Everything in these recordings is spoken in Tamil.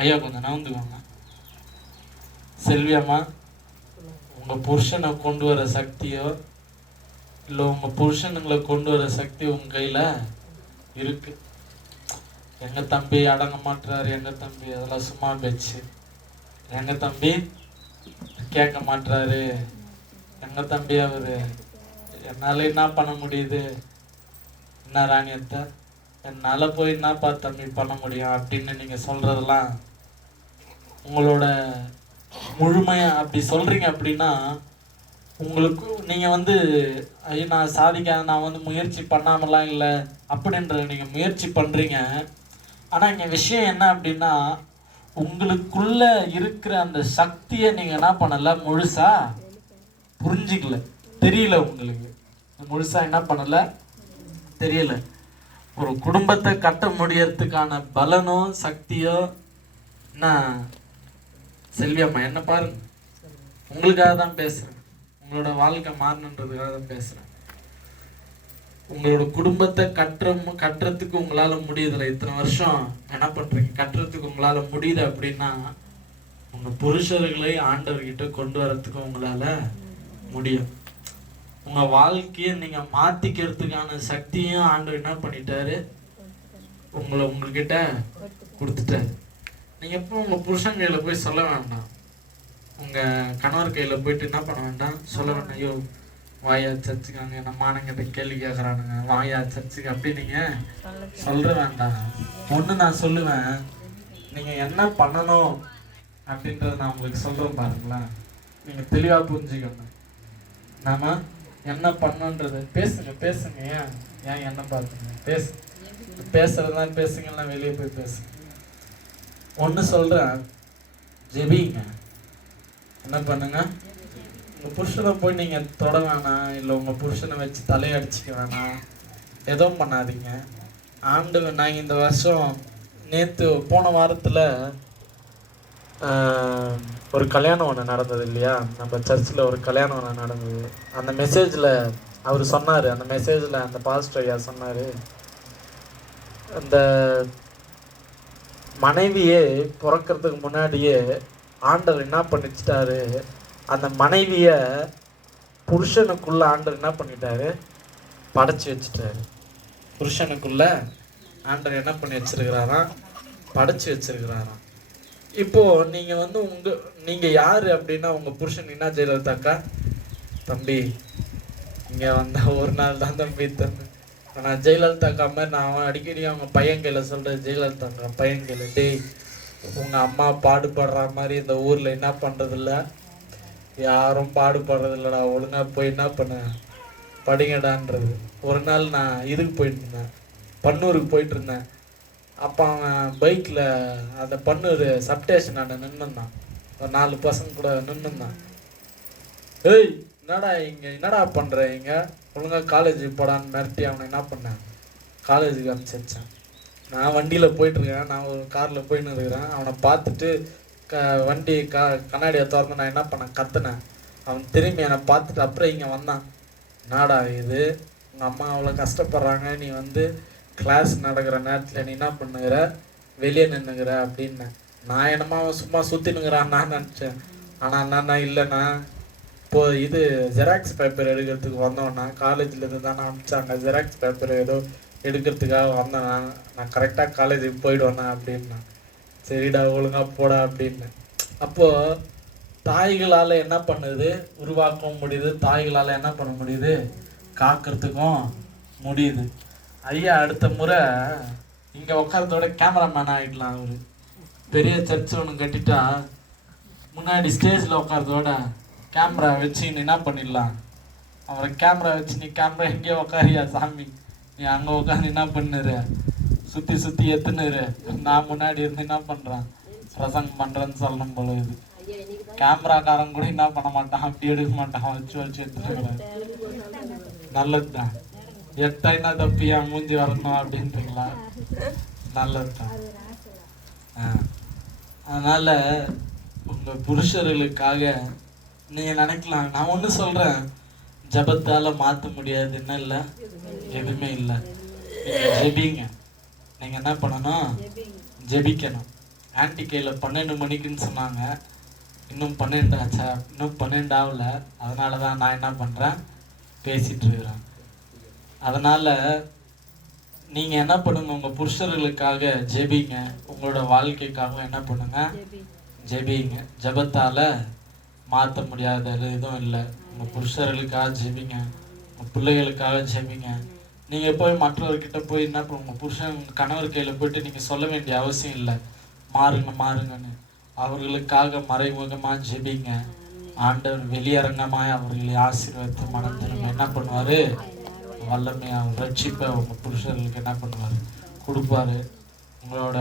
ஐயா கொஞ்சம் நவுந்துவாங்க. செல்வி அம்மா, உங்கள் புருஷனை கொண்டு வர சக்தியோ இல்லை உங்கள் புருஷனுங்களை கொண்டு வர சக்தி உங்கள் கையில் இருக்கு. எங்கள் தம்பி அடங்க மாட்டுறாரு, எங்கள் தம்பி அதெல்லாம் சும்மா பேச்சு, எங்கள் தம்பி கேட்க மாட்டுறாரு, எங்கள் தம்பி அவர் என்னால் என்ன பண்ண முடியுது, என்ன ராணியத்தை என்னால் போய் என்னப்பா தம்பி பண்ண முடியும் அப்படின்னு நீங்கள் சொல்கிறதெல்லாம் உங்களோட முழுமையாக அப்படி சொல்கிறீங்க. அப்படின்னா உங்களுக்கு நீங்கள் ஐயோ நான் சாதிக்காத, நான் முயற்சி பண்ணாமலாம் இல்லை அப்படின்ற நீங்கள் முயற்சி பண்ணுறீங்க. ஆனால் இங்கே விஷயம் என்ன அப்படின்னா, உங்களுக்குள்ள இருக்கிற அந்த சக்தியை நீங்கள் என்ன பண்ணலை, முழுசாக புரிஞ்சிக்கல, தெரியல. உங்களுக்கு முழுசாக என்ன பண்ணலை, தெரியல. ஒரு குடும்பத்தை கட்ட முடியறதுக்கான பலனோ சக்தியோ என்ன, செல்வி அம்மா என்ன பாருங்க, உங்களுக்காக தான் பேசுகிறேன், உங்களோட வாழ்க்கை மாறணுன்றதுக்காக தான் பேசுகிறேன். உங்களோட குடும்பத்தை கட்டுறதுக்கு உங்களால் முடியுதில்ல, இத்தனை வருஷம் என்ன பண்ணுறீங்க, கட்டுறதுக்கு உங்களால் முடியுது அப்படின்னா உங்கள் புருஷர்களை ஆண்டவர்கிட்ட கொண்டு வரத்துக்கு உங்களால் முடியும். உங்கள் வாழ்க்கையை நீங்கள் மாற்றிக்கிறதுக்கான சக்தியும் ஆண்டவர் என்ன பண்ணிட்டாரு, உங்கள்கிட்ட கொடுத்துட்டாரு. நீங்கள் எப்போ உங்கள் புருஷன் கையில் போய் சொல்ல வேண்டாம், உங்கள் கணவர் கையில் போயிட்டு என்ன பண்ண வேண்டாம், சொல்ல வேண்டாம், ஐயோ வாயா சர்ச்சுக்காங்க நம்ம ஆனங்கிட்ட கேள்வி கேட்குறானுங்க, வாயா சர்ச்சுக்கு அப்படி நீங்கள் சொல்ல வேண்டாம். ஒன்று நான் சொல்லுவேன், நீங்கள் என்ன பண்ணணும் அப்படின்றத நான் உங்களுக்கு சொல்கிறேன் பாருங்களேன், நீங்கள் தெளிவாக புரிஞ்சுக்கணும். நாம என்ன பண்ணணுன்றது பேசுங்க. ஏன் என்ன பார்த்துங்க, பேசுறதுதான் பேசுங்கன்னா வெளியே போய் பேசுங்க. ஒன்று சொல்கிறேன், ஜெபிங்க. என்ன பண்ணுங்க, உங்கள் புருஷனை போய் நீங்கள் தொட வேணாம், இல்லை உங்கள் புருஷனை வச்சு தலையடிச்சிக்க வேணாம், எதுவும் பண்ணாதீங்க. நாங்கள் இந்த வருஷம் போன வாரத்தில் ஒரு கல்யாணம் ஒன்று நடந்தது இல்லையா, நம்ம சர்ச்சில் ஒரு கல்யாணம் ஒன்று நடந்தது. அந்த மெசேஜில் அவர் சொன்னார், அந்த மெசேஜில் அந்த பாஸ்டர் ஐயா சொன்னார், அந்த மனைவியே பிறக்கிறதுக்கு முன்னாடியே ஆண்டவர் என்ன பண்ணிச்சிட்டாரு, அந்த மனைவியை புருஷனுக்குள்ளே ஆண்டவர் என்ன பண்ணிட்டாரு, படைச்சி வச்சுட்டாரு. புருஷனுக்குள்ளே ஆண்டவர் என்ன பண்ணி வச்சிருக்கிறாராம், படைச்சி வச்சிருக்கிறாராம். இப்போது நீங்கள் நீங்கள் யார் அப்படின்னா, உங்கள் புருஷன் என்ன ஜெயலலிதாக்கா, தம்பி இங்கே வந்தால் ஒரு நாள் தான் தம்பி தம்பி. ஆனால் ஜெயலலிதாக்கா மாதிரி நான் அடிக்கடி அவங்க பையன் கையில் சொல்கிறேன், ஜெயலலிதாக்கா பையன் கையில், டேய் உங்கள் அம்மா பாடுபடுற மாதிரி இந்த ஊரில் என்ன பண்ணுறதில்ல, யாரும் பாடுபடுறதில்லடா, ஒழுங்காக போய் என்ன பண்ண படிங்கடான்றது. ஒரு நாள் நான் இதுக்கு போயிட்டு இருந்தேன், பன்னூருக்கு போயிட்டு இருந்தேன். அப்போ அவன் பைக்கில் அந்த பன்னூர் சப்டேஷன் நான் நின்றுந்தான், ஒரு 4 பசங்க கூட நின்றுந்தான். ஏய் என்னடா இங்கே என்னடா பண்ணுற, இங்கே ஒழுங்காக காலேஜுக்கு போடான்னு மிரட்டி அவனை என்ன பண்ணேன், காலேஜுக்கு அனுப்பிச்சி வச்சேன். நான் வண்டியில் போயிட்டுருக்கேன், நான் ஒரு காரில் போயின்னு இருக்கிறேன். அவனை பார்த்துட்டு வண்டி கண்ணாடியை திறந்து நான் என்ன பண்ணேன், கத்துனேன். அவன் திரும்பி என்னை பார்த்துட்டு அப்புறம் இங்கே வந்தான். என்னடா இது, உங்கள் அம்மா அவ்வளோ கஷ்டப்படுறாங்க, நீ கிளாஸ் நடக்கிற நேரத்தில் நீ என்ன பண்ணுகிற, வெளியே நின்றுங்கிற அப்படின்னு. நான் என்னமா அவன் சும்மா சுற்றினுங்கிறான் நான் நினச்சேன். ஆனால் நான் இல்லைண்ணா, இது ஜெராக்ஸ் பேப்பர் எடுக்கிறதுக்கு வந்தோன்னா காலேஜில் தானே அனுப்பிச்சாங்க, ஜெராக்ஸ் பேப்பர் ஏதோ எடுக்கிறதுக்காக வந்தேண்ணா, நான் கரெக்டாக காலேஜுக்கு போயிடுவேண்ணா அப்படின்னா. சரிடா ஒழுங்கா போடா அப்படின்னு. அப்போது தாய்களால் என்ன பண்ணுது, உருவாக்கவும் முடியுது, தாய்களால் என்ன பண்ண முடியுது, காக்கிறதுக்கும் முடியுது. ஐயா அடுத்த முறை இங்கே உட்காரத்தோட கேமராமேன் ஆகிடலாம். அவர் பெரிய சர்ச் ஒன்று கட்டிட்டா முன்னாடி ஸ்டேஜில் உட்காரத்தோட கேமரா வச்சு நீ என்ன பண்ணிடலாம், அவரை கேமரா வச்சு நீ கேமரா எங்கேயோ உட்காரியா சாமி, நீ அங்கே உட்காந்து என்ன பண்ணுற, சுற்றி எத்துனுரு, நான் முன்னாடி இருந்து என்ன பண்ணுறேன், பிரசங்கம் பண்ணுறேன்னு சொல்லணும் போல. இது கேமராக்காரன் கூட என்ன பண்ண மாட்டான், அப்படி எடுக்க மாட்டான், வச்சு எடுத்துட்டு நல்லது தான். எட்டாயினா தப்பி என் மூஞ்சி வரணும் அப்படின்றீங்களா, நல்லது தான். அதனால் உங்கள் புருஷர்களுக்காக நீங்கள் நினைக்கலாம், நான் ஒன்று சொல்கிறேன், ஜபத்தால் மாற்ற முடியாதுன்னு இல்லை, எதுவுமே இல்லை. நீங்கள் ஜெபிங்க, நீங்கள் என்ன பண்ணணும், ஜெபிக்கணும். ஆன்டி கையில் 12 மணிக்குன்னு சொன்னாங்க. இன்னும் 12 ஆச்சா? இன்னும் 12 ஆகல. அதனால தான் நான் என்ன பண்ணுறேன், பேசிகிட்டு இருக்கிறேன். அதனால் நீங்கள் என்ன பண்ணுங்க, உங்கள் புருஷர்களுக்காக ஜெபிங்க. உங்களோட வாழ்க்கைக்காக என்ன பண்ணுங்க, ஜெபிங்க. ஜெபத்தால் மாற்ற முடியாத எதுவும் இல்லை. உங்கள் புருஷர்களுக்காக ஜெபிங்க, உங்கள் பிள்ளைகளுக்காக ஜெபிங்க. நீங்கள் போய் மற்றவர்கிட்ட போய் என்ன பண்ணுங்க, உங்கள் புருஷன் உங்கள் கணவர் கையில் போய்ட்டு நீங்கள் சொல்ல வேண்டிய அவசியம் இல்லை, மாறுங்க மாறுங்கன்னு. அவர்களுக்காக மறைமுகமாக ஜெபிங்க. ஆண்டவர் வெளியரங்கமாய் அவர்களை ஆசீர்வதித்து மனத்திலும் என்ன பண்ணுவார், வல்லமையாக ரட்சிப்பை உங்கள் புருஷர்களுக்கு என்ன பண்ணுவார், கொடுப்பாரு. உங்களோட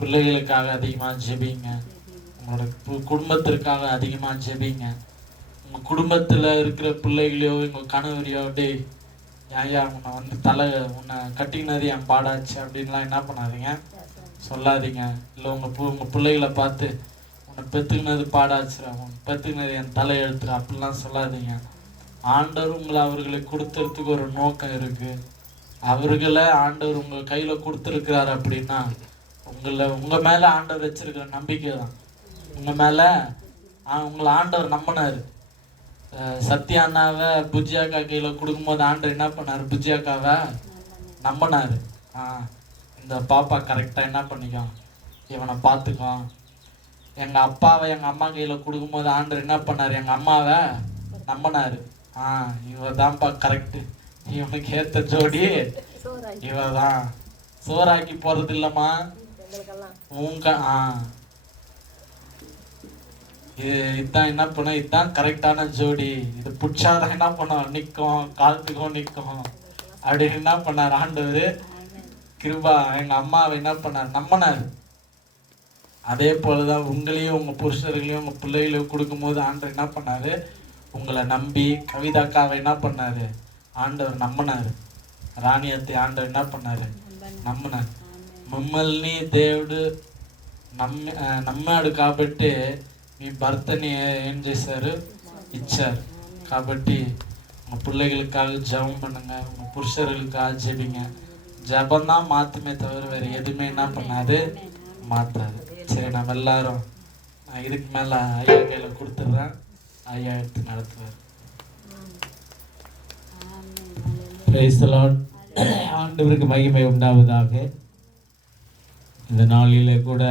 பிள்ளைகளுக்காக அதிகமாக ஜெபிங்க. உங்களோட குடும்பத்திற்காக அதிகமாக ஜெபிங்க. உங்கள் குடும்பத்தில் இருக்கிற பிள்ளைகளையோ உங்கள் கணவரையோ, டே ஐயா உன்னை உன்னை கட்டினது என் பாடாச்சு அப்படின்லாம் என்ன பண்ணாதீங்க, சொல்லாதீங்க. இல்லை உங்கள் பிள்ளைகளை பார்த்து உன்னை பெற்றுக்கினது பாடாச்சுரா, உன் பெற்றுக்கினது என் தலை எழுத்துறா அப்படிலாம் சொல்லாதீங்க. ஆண்டவர் உங்களை அவர்களை கொடுத்துறதுக்கு ஒரு நோக்கம் இருக்குது. அவர்களை ஆண்டவர் உங்கள் கையில் கொடுத்துருக்கிறாரு அப்படின்னா உங்கள் மேலே ஆண்டவர் வச்சிருக்கிற நம்பிக்கை தான். உங்கள் மேலே உங்களை ஆண்டவர் நம்பினார். சத்யானாவை புஜ்ஜியாக்கா கையில் கொடுக்கும்போது ஆண்டவர் என்ன பண்ணார், புஜ்ஜியாக்காவை நம்பினார். இந்த பாப்பா கரெக்டாக என்ன பண்ணிக்கோ, இவனை பார்த்துக்கோ. எங்கள் அப்பாவை எங்கள் அம்மா கையில் கொடுக்கும்போது ஆண்டவர் என்ன பண்ணார், எங்கள் அம்மாவை நம்பினார். இவ தான்ப்பா கரெக்டு, இவனுக்கு ஏற்ற ஜோடி இவ தான். சோறாக்கி போகிறது இல்லைம்மா உங்க இதுதான் என்ன பண்ண, இதுதான் கரெக்டான ஜோடி, இது பிடிச்சாதான் என்ன பண்ணோம், நிற்கும், காலத்துக்கும் நிற்கும் அப்படின்னு என்ன பண்ணார் ஆண்டவர். கிருபா எங்கள் அம்மாவை என்ன பண்ணார், நம்பினார். அதே போலதான் உங்களையும் உங்கள் புருஷர்களையும் உங்கள் பிள்ளைகளையும் கொடுக்கும்போது ஆண்டவர் என்ன பண்ணார், உங்களை நம்பி கவிதாக்காவை என்ன பண்ணார், ஆண்டவர் நம்பினார். రాణియத்தை ఆండவர் என்ன பண்ணாரு, నమ్మినారు. మిమ్మల్ని దేవుడు నమ్మాడు కాబట్టి మీ భర్తని ఏం చేశారు, ఇచ్చారు. కాబట్టి உங்கள் பிள்ளைகளுக்காக ஜெபம் பண்ணுங்க, உங்கள் புருஷர்களுக்காக ஜெபிங்க. ஜெபம் தான் மாற்றுமே தவிர வேறு எதுவுமே என்ன பண்ணாது, மாற்றாது. சரி, நம்ம எல்லாரும் நான் இதுக்கு மேலே ஐயா கையில் கொடுத்துட்றேன், ஐயா எடுத்து நடத்துவார். Praise the Lord. ஆண்டவருக்கு மகிமை உண்டாவதாக. இந்த நாளிலே கூட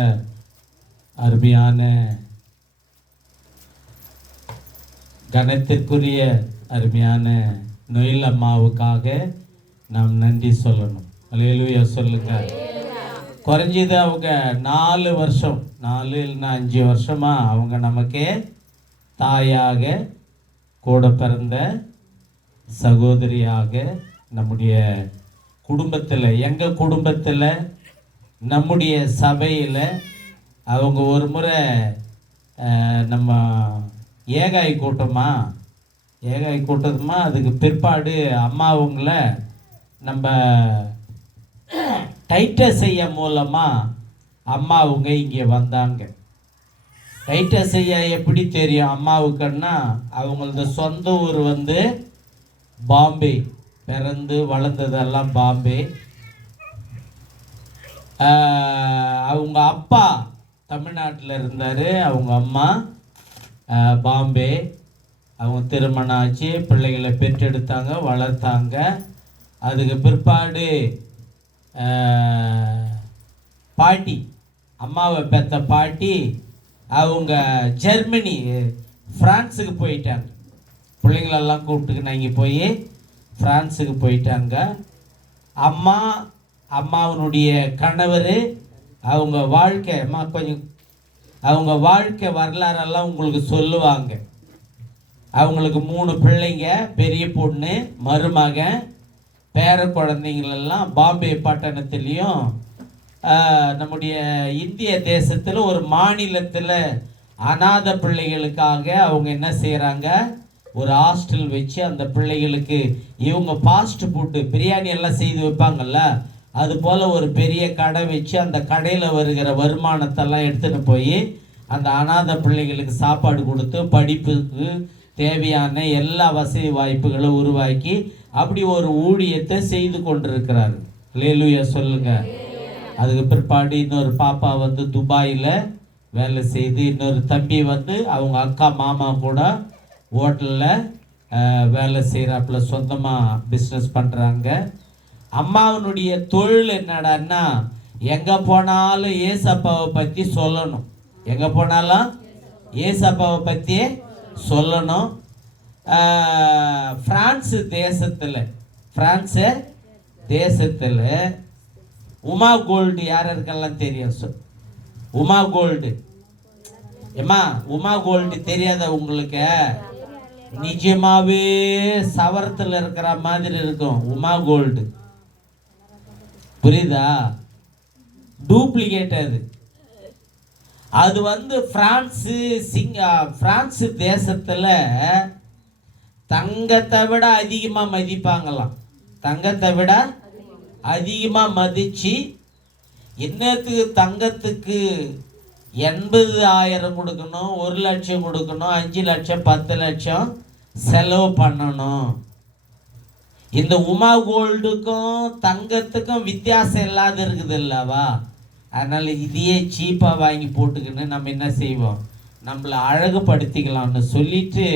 அருமையான கனத்திற்குரிய அருமையான நொயில் அம்மாவுக்காக நாம் நன்றி சொல்லணும். அல்லேலூயா சொல்லுங்க. குறைஞ்சது அவங்க 4 வருஷம் 4 இல்லைன்னா 5 வருஷமாக அவங்க நமக்கு தாயாக, கூட பிறந்த சகோதரியாக, நம்முடைய குடும்பத்தில், எங்கள் குடும்பத்தில், நம்முடைய சபையில் அவங்க ஒரு முறை நம்ம ஏகாய் கூட்டமா அதுக்கு பிற்பாடு அம்மா அவங்கள நம்ம டைட்டஸ் ஐயா மூலமாக அம்மா அவங்க இங்கே வந்தாங்க. டைட்டஸ் ஐயா எப்படி தெரியும் அம்மாவுக்குன்னா, அவங்களது சொந்த ஊர் வந்து பாம்பே, பிறந்து வளர்ந்ததெல்லாம் பாம்பே. அவங்க அப்பா தமிழ்நாட்டில் இருந்தார், அவங்க அம்மா பாம்பே. அவங்க திருமணம் ஆச்சு, பிள்ளைகளை பெற்றெடுத்தாங்க, வளர்த்தாங்க. அதுக்கு பிற்பாடு பாட்டி, அம்மாவை பெற்ற பாட்டி அவங்க ஜெர்மனி, ஃப்ரான்ஸுக்கு போயிட்டாங்க. பிள்ளைங்களெல்லாம் கூப்பிட்டுக்கின்னு இங்கே போய் ஃப்ரான்ஸுக்கு போயிட்டாங்க. அம்மாவனுடைய கணவர் அவங்க வாழ்க்கை கொஞ்சம் அவங்க வாழ்க்கை வரலாறெல்லாம் உங்களுக்கு சொல்லுவாங்க. அவங்களுக்கு 3 பிள்ளைங்க, பெரிய பொண்ணு, மருமகன், பேர குழந்தைங்களெல்லாம் பாம்பே பட்டணத்துலேயும் நம்முடைய இந்திய தேசத்தில் ஒரு மாநிலத்தில் அநாத பிள்ளைகளுக்காக அவங்க என்ன செய்கிறாங்க, ஒரு ஹாஸ்டல் வச்சு அந்த பிள்ளைகளுக்கு இவங்க ஃபாஸ்ட் ஃபுட்டு பிரியாணி எல்லாம் செய்து வைப்பாங்கள்ல, அது போல் ஒரு பெரிய கடை வச்சு அந்த கடையில் வருகிற வருமானத்தெல்லாம் எடுத்துகிட்டு போய் அந்த அநாத பிள்ளைகளுக்கு சாப்பாடு கொடுத்து படிப்புக்கு தேவையான எல்லா வசதி வாய்ப்புகளை உருவாக்கி அப்படி ஒரு ஊழியத்தை செய்து கொண்டிருக்கிறார். அல்லேலூயா சொல்லுங்க. அதுக்கு பிற்பாடு இன்னொரு பாப்பா வந்து துபாயில் வேலை செய்து, இன்னொரு தம்பி வந்து அவங்க அக்கா மாமா கூட ஹோட்டலில் வேலை செய்கிறாப்புல, சொந்தமாக பிஸ்னஸ் பண்ணுறாங்க. அம்மாவனுடைய தொழில் என்னடான்னா, எங்கே போனாலும் ஏசப்பாவை பற்றி சொல்லணும். எங்கே போனாலும் ஏசப்பாவை பற்றி சொல்லணும். பிரான்ஸு தேசத்தில் உமா கோல்டு யாருக்கெல்லாம் தெரியும்? உமா கோல்டு. ஏம்மா, உமா கோல்டு தெரியாத உங்களுக்கு? நிஜமாவே சவரத்தில் இருக்கிற மாதிரி இருக்கும் உமா கோல்டு. புரியுதா? டூப்ளிகேட் அது வந்து பிரான்ஸ் தேசத்தில் தங்கத்தை விட அதிகமாக மதிப்பாங்களாம். தங்கத்தை விட அதிகமாக மதித்து, இன்னத்துக்கு தங்கத்துக்கு 80,000 கொடுக்கணும், 1 லட்சம் கொடுக்கணும், 5 லட்சம் 10 லட்சம் செலவு பண்ணணும். இந்த உமா கோல்டுக்கும் தங்கத்துக்கும் வித்தியாசம் இல்லாத இருக்குது இல்லவா? அதனால் இதையே சீப்பாக வாங்கி போட்டுக்கின்னு நம்ம என்ன செய்வோம், நம்மளை அழகுபடுத்திக்கலாம்னு சொல்லிட்டு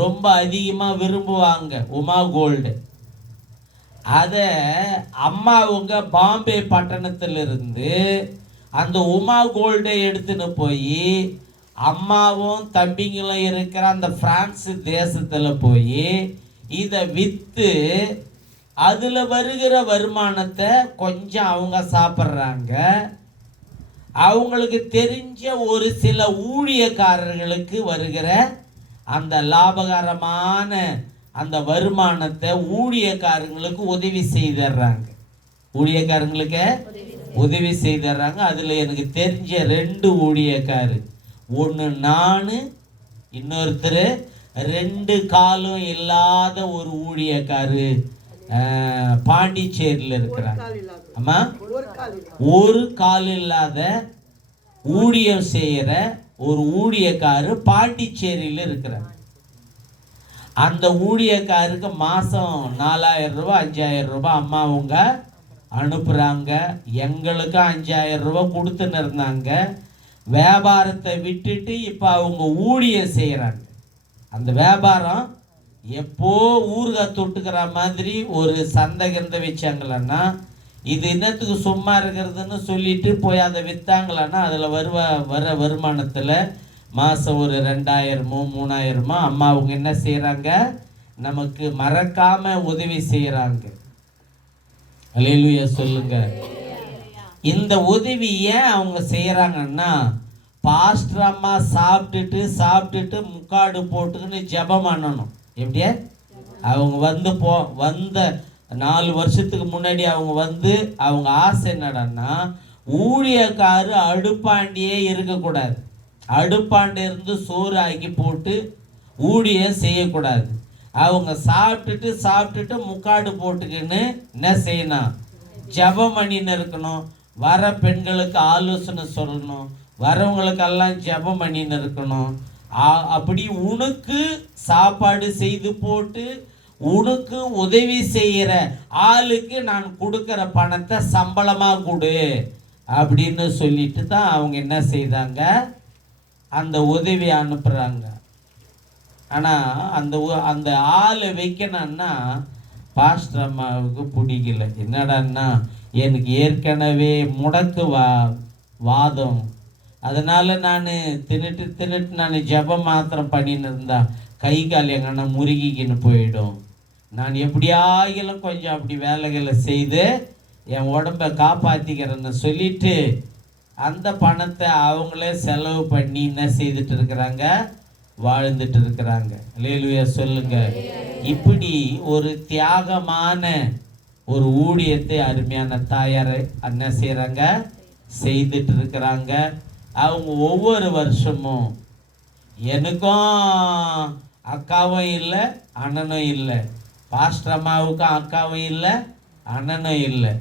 ரொம்ப அதிகமாக விரும்புவாங்க உமா கோல்டு. அதை அம்மாவுங்க பாம்பே பட்டணத்திலிருந்து அந்த உமா கோல்டை எடுத்துன்னு போய் அம்மாவும் தம்பிங்களும் இருக்கிற அந்த பிரான்ஸ் தேசத்தில் போய் இதை விற்று அதில் வருகிற வருமானத்தை கொஞ்சம் அவங்க சாப்பிட்றாங்க. அவங்களுக்கு தெரிஞ்ச ஒரு சில ஊழியக்காரர்களுக்கு வருகிற அந்த லாபகரமான அந்த வருமானத்தை ஊழியக்காரங்களுக்கு உதவி செய்துடுறாங்க. உதவி செய்துடுறாங்க. அதில் எனக்கு தெரிஞ்ச 2 ஊழியக்காரு, ஒன்று நான், இன்னொருத்தர் 2 காலும் இல்லாத ஒரு ஊழியக்காரு பாண்டிச்சேரியில் இருக்கிறாங்க. ஆமா, ஒரு கால் இல்லாத ஊழியம் செய்கிற ஒரு ஊழியக்காரு பாண்டிச்சேரியில் இருக்கிறாங்க. அந்த ஊழியக்காருக்கு மாதம் 4,000 ரூபா 5,000 ரூபா அம்மாவுங்க அனுப்புகிறாங்க. எங்களுக்கும் 5,000 ரூபா கொடுத்துன்னு இருந்தாங்க. வியாபாரத்தை விட்டுட்டு இப்போ அவங்க ஊழியம் செய்கிறாங்க. அந்த வியாபாரம் எப்போ ஊறுகாய் தொட்டுக்கிற மாதிரி ஒரு சந்தை வச்சாங்களன்னா, இது என்னத்துக்கு சும்மா இருக்கிறதுன்னு சொல்லிட்டு போய் அதை விற்றாங்களான்னா, அதில் வர வருமானத்தில் மாதம் ஒரு 2,000மோ 3,000மோ அம்மா அவங்க என்ன செய்கிறாங்க, நமக்கு மறக்காமல் உதவி செய்கிறாங்க. அல்லேலூயா சொல்லுங்க. இந்த உதவி ஏன் அவங்க செய்கிறாங்கன்னா, பாஸ்டர் அம்மா சாப்பிட்டுட்டு முக்காடு போட்டுக்கின்னு ஜெபம் பண்ணணும். எப்படியே அவங்க வந்த 4 வருஷத்துக்கு முன்னாடி அவங்க ஆசை என்னடான்னா, ஊழியக்காரு அடுப்பாண்டியே இருக்கக்கூடாது. அடுப்பாண்டு இருந்து சோறு ஆக்கி போட்டு ஊழியம் செய்யக்கூடாது. அவங்க சாப்பிட்டுட்டு முக்காடு போட்டுக்கின்னு என்ன செய்யணும், ஜெபம் பண்ணின்னு இருக்கணும். வர பெண்களுக்கு ஆலோசனை சொல்லணும், வரவங்களுக்கெல்லாம் ஜெபம் பண்ணின்னு இருக்கணும். அப்படி உனக்கு சாப்பாடு செய்து போட்டு உனக்கு உதவி செய்கிற ஆளுக்கு நான் கொடுக்குற பணத்தை சம்பளமாக கொடு அப்படின்னு சொல்லிட்டு தான் அவங்க என்ன செய்தாங்க, அந்த உதவி அனுப்புகிறாங்க. ஆனால் அந்த ஆளை வைக்கணும்னா பாஸ்டர் அம்மாவுக்கு பிடிக்கல. என்னடான்னா, எனக்கு ஏற்கனவே முடக்கு வாதம், அதனால் நான் தின்னுட்டு நான் ஜெபம் மாத்திரம் பண்ணின்னு இருந்தா கை கால் எங்கன்னா முருகிக்கின்னு போயிடும். நான் எப்படியாகிலும் கொஞ்சம் அப்படி வேலைகளை செய்து என் உடம்பை காப்பாற்றிக்கிறேன்னு சொல்லிட்டு அந்த பணத்தை அவங்களே செலவு பண்ணி என்ன செய்துட்டு இருக்கிறாங்க, வாழ்ந்துட்டு இருக்கிறாங்க. அல்லேலூயா சொல்லுங்க. இப்படி ஒரு தியாகமான ஒரு ஊழியத்தை அருமையான தாயாரை என்ன செய்கிறாங்க, செய்துட்டு இருக்கிறாங்க. அவங்க ஒவ்வொரு வருஷமும் எனக்கும் அக்காவும் இல்லை அண்ணனும் இல்லை, பாஸ்டர் அம்மாவுக்கும் அக்காவும் இல்லை அண்ணனும் இல்லை,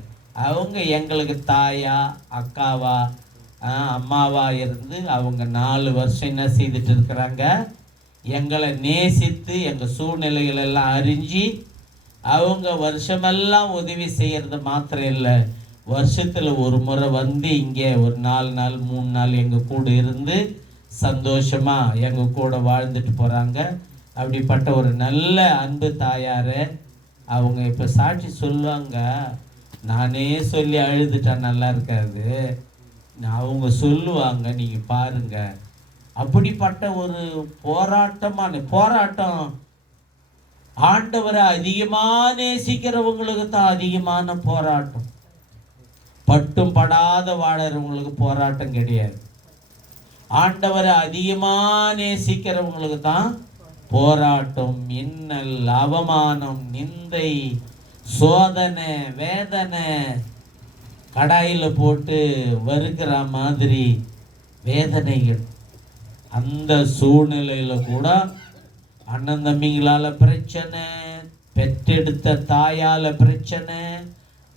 அவங்க எங்களுக்கு தாயா அக்காவா அம்மாவா இருந்து அவங்க 4 வருஷம் என்ன செய்துட்டு இருக்கிறாங்க, எங்களை நேசித்து எங்கள் சூழ்நிலைகளெல்லாம் அறிஞ்சு அவங்க வருஷமெல்லாம் உதவி செய்கிறது மாத்திரம் இல்லை, வருஷத்தில் ஒரு முறை வந்து இங்கே ஒரு 4 நாள் 3 நாள் எங்கள் கூட இருந்து சந்தோஷமாக எங்கள் கூட வாழ்ந்துட்டு போகிறாங்க. அப்படிப்பட்ட ஒரு நல்ல அன்பு தாயார். அவங்க இப்போ சாட்சி சொல்லுவாங்க. நானே சொல்லி அழுதுட்டா நல்லா இருக்காது, அவங்க சொல்லுவாங்க, நீங்கள் பாருங்கள். அப்படிப்பட்ட ஒரு போராட்டம். ஆண்டவரை அதிகமாக நேசிக்கிறவங்களுக்கு தான் அதிகமான போராட்டம். பட்டும் படாத வாழறவங்களுக்கு போராட்டம் கிடையாது. ஆண்டவரை அதிகமாக நேசிக்கிறவங்களுக்கு தான் போராட்டம், இன்னல், அவமானம், நிந்தை, சோதனை, வேதனை, கடாயில் போட்டு வறுக்கிற மாதிரி வேதனைகள். அந்த சூழ்நிலையில் கூட அண்ணன் தம்பிங்களால் பிரச்சனை, பெற்றெடுத்த தாயால் பிரச்சனை,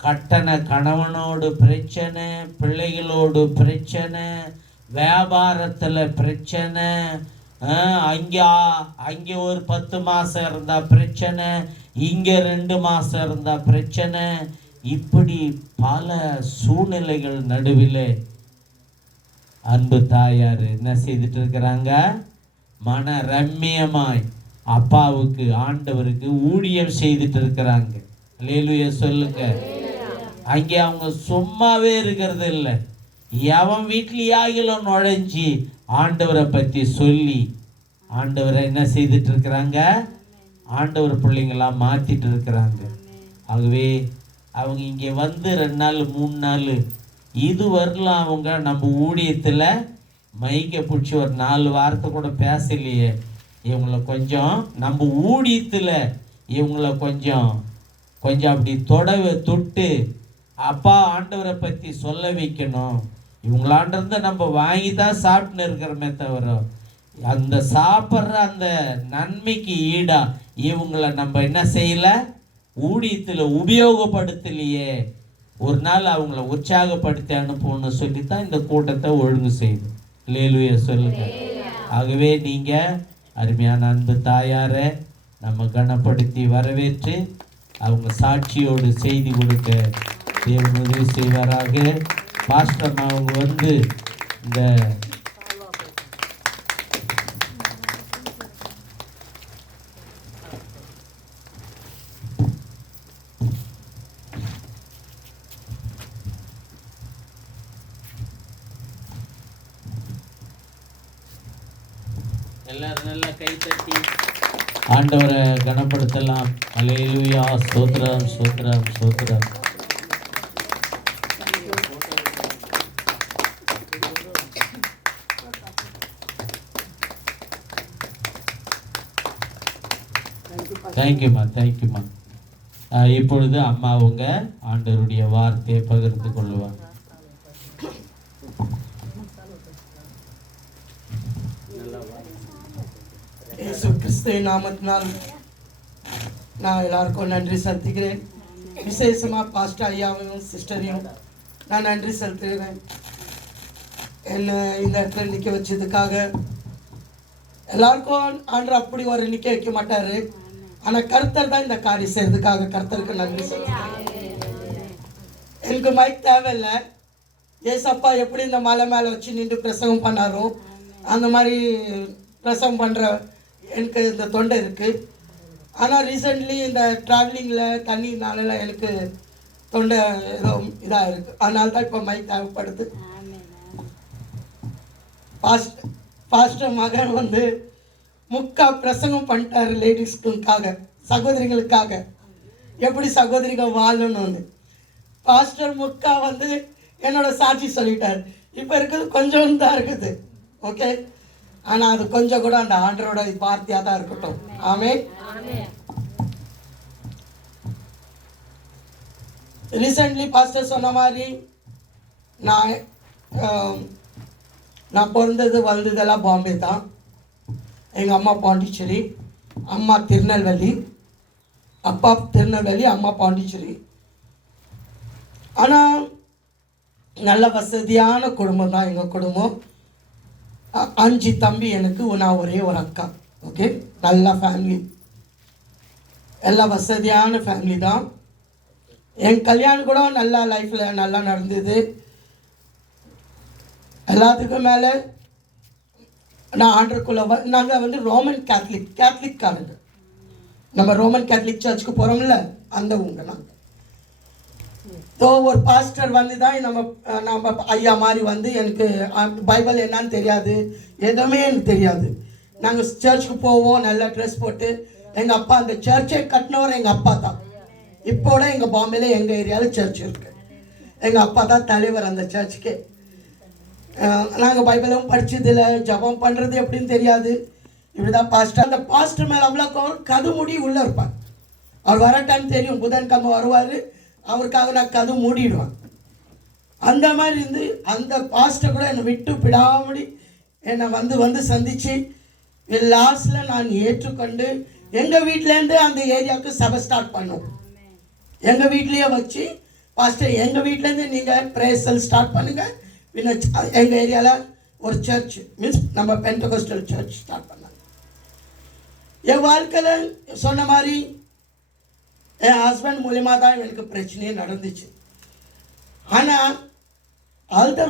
கட்டண கணவனோடு பிரச்சனை, பிள்ளைகளோடு பிரச்சனை, வியாபாரத்தில் பிரச்சனை, அங்கே ஒரு 10 மாதம் இருந்தால் பிரச்சனை, இங்கே 2 மாதம் இருந்தால் பிரச்சனை. இப்படி பல சூழ்நிலைகள் நடுவில் அன்பு தாயார் என்ன செய்துட்டு இருக்கிறாங்க? மன ரம்மியமாய் அப்பாவுக்கு, ஆண்டவருக்கு ஊழியம் செய்துட்டு இருக்கிறாங்க. அல்லேலூயா சொல்லுங்க. அங்கே அவங்க சும்மாவே இருக்கிறது இல்லை. எவன் வீட்லையாகிலும் நுழைஞ்சி ஆண்டவரை பற்றி சொல்லி ஆண்டவரை என்ன செய்துட்டு இருக்கிறாங்க? ஆண்டவர் பிள்ளைங்களாம் மாற்றிட்டு இருக்கிறாங்க. ஆகவே அவங்க இங்கே வந்து 2 நாள் 3 நாள் இது வரலாம். அவங்க நம்ம ஊழியத்தில் மைக்கை பிடிச்சி ஒரு 4 வாரத்தை கூட பேசலையே. இவங்களை கொஞ்சம் நம்ம ஊழியத்தில் இவங்களை கொஞ்சம் அப்படி தொட்டு அப்பா ஆண்டவரை பற்றி சொல்ல வைக்கணும். இவங்களாண்டிருந்து நம்ம வாங்கி தான் சாப்பிட்டுன்னு இருக்கிறோமே தவிர அந்த சாப்பிட்ற அந்த நன்மைக்கு ஈடா இவங்களை நம்ம என்ன செய்யலை? ஊழியத்தில் உபயோகப்படுத்தலையே. ஒரு நாள் அவங்கள உற்சாகப்படுத்தி அனுப்பணும்னு சொல்லித்தான் இந்த கூட்டத்தை ஒழுங்கு செய்யும். அல்லேலூயா சொல்லுங்க. ஆகவே நீங்கள் அருமையான அன்பு தாயாரை நம்ம கனப்படுத்தி வரவேற்று அவங்க சாட்சியோடு செய்தி கொடுக்க தேவன் உதவி செய்வாராக. பாஸ்டர் அவங்க வந்து இந்த எல்லாரும் நல்லா கை தட்டி ஆண்டவரை கனப்படுத்தலாம். அல்லேலூயா, ஸ்தோத்திரம், ஸ்தோத்திரம், ஸ்தோத்திரம். தேங்க்யூம்மா. இப்பொழுது அம்மா அவங்க ஆண்டவருடைய வார்த்தையை பகிர்ந்து கொள்ளுவாங்க. இயேசு கிறிஸ்துவின் நாமத்தினால் நான் எல்லாருக்கும் நன்றி செலுத்துகிறேன். விசேஷமாக பாஸ்டர் ஐயாவையும் சிஸ்டரையும் நான் நன்றி செலுத்துகிறேன். என்னை இந்த இடத்துல நிற்க வச்சதுக்காக. எல்லாருக்கும் ஆண்டவர் அப்படி ஒரு நிற்க வைக்க மாட்டார். ஆனால் கர்த்தர் தான் இந்த காரியம் செய்யறதுக்காக கர்த்தருக்கு நன்றி செலுத்துகிறேன். எனக்கு மைக் தேவையில்லை. ஏசப்பா எப்படி இந்த மலை மேலே வச்சு நின்று பிரசங்கம் பண்ணாரோ அந்த மாதிரி பிரசங்கம் பண்ணுற எனக்கு இந்த தொண்டை இருக்குது. ஆனால் ரீசெண்ட்லி இந்த ட்ராவலிங்கில் தண்ணினால எனக்கு தொண்டை ஏதோ இதாக இருக்குது. அதனால தான் இப்போ மைக் தேவைப்படுது. பாஸ்டர் மகன் வந்து பிரசங்கம் பண்ணிட்டார் லேடிஸ்களுக்காக, சகோதரிகளுக்காக, எப்படி சகோதரிகள் வாழணும்னு. பாஸ்டர் வந்து என்னோட சாட்சி சொல்லிட்டார். இப்போ இருக்குது கொஞ்சம் தான் இருக்குது. ஓகே, ஆனால் அது கொஞ்சம் கூட அந்த ஆண்டரோட வார்த்தையாக தான் இருக்கட்டும். ஆமென். ரீசெண்ட்லி பாஸ்டர் சொன்ன மாதிரி நான் பிறந்தது வளர்ந்ததெல்லாம் பாம்பே தான். எங்கள் அம்மா பாண்டிச்சேரி, அம்மா திருநெல்வேலி, அப்பா திருநெல்வேலி, அம்மா பாண்டிச்சேரி. ஆனால் நல்ல வசதியான குடும்பம் தான் எங்கள் குடும்பம். 5 தம்பி எனக்கு, நான் ஒரே ஒரு அக்கா. ஓகே, நல்ல ஃபேமிலி, எல்லாம் வசதியான ஃபேமிலி தான். என் கல்யாணம் கூட நல்லா லைஃப்பில் நல்லா நடந்தது. எல்லாத்துக்கும் மேலே நான் ஆண்டருக்குள்ளே நாங்கள் வந்து ரோமன் கேத்லிக்காரங்க. நம்ம ரோமன் கேத்லிக் சர்ச்சுக்கு போகிறோம்ல, அந்த உங்க நாங்கள். ஸோ ஒரு பாஸ்டர் வந்து தான் நம்ம ஐயா மாதிரி வந்து எனக்கு பைபிள் என்னன்னு தெரியாது, எதுவுமே எனக்கு தெரியாது. நாங்கள் சர்ச்சுக்கு போவோம், நல்லா ட்ரெஸ் போட்டு. எங்கள் அப்பா அந்த சர்ச்சை கட்டினவர் எங்கள் அப்பா தான். இப்போட எங்கள் பாம்பேல எங்கள் ஏரியாவில் சர்ச் இருக்கு. எங்கள் அப்பா தான் தலைவர் அந்த சர்ச்சுக்கு. நாங்கள் பைபிளும் படித்ததில்லை, ஜபம் பண்ணுறது எப்படின்னு தெரியாது. இப்படி தான் பாஸ்டர். அந்த பாஸ்டர் மேலே அவ்வளோ கது மூடி உள்ளே இருப்பார். அவர் வர டைம் தெரியும், புதன்கிழமை வருவார், அவருக்காக நான் கது மூடிடுவேன். அந்த மாதிரி இருந்து அந்த பாஸ்டர் கூட என்னை விட்டு விடாமடி என்னை வந்து சந்தித்து லாஸ்டில் நான் ஏற்றுக்கொண்டு எங்கள் வீட்டிலேருந்து அந்த ஏரியாவுக்கு சபை ஸ்டார்ட் பண்ணோம். எங்கள் வீட்லேயே வச்சு பாஸ்டர் எங்கள் வீட்டிலேருந்து நீங்கள் பிரேசல் ஸ்டார்ட் பண்ணுங்கள். எங்கள் ஏரியாவில் ஒரு சர்ச் மீன்ஸ் நம்ம பென்டகோஸ்டல் சர்ச் ஸ்டார்ட் பண்ணாங்க. என் வாழ்க்கையில் சொன்ன மாதிரி என் ஹஸ்பண்ட் மூலிமா தான் எனக்கு பிரச்சனையே நடந்துச்சு. ஆனால்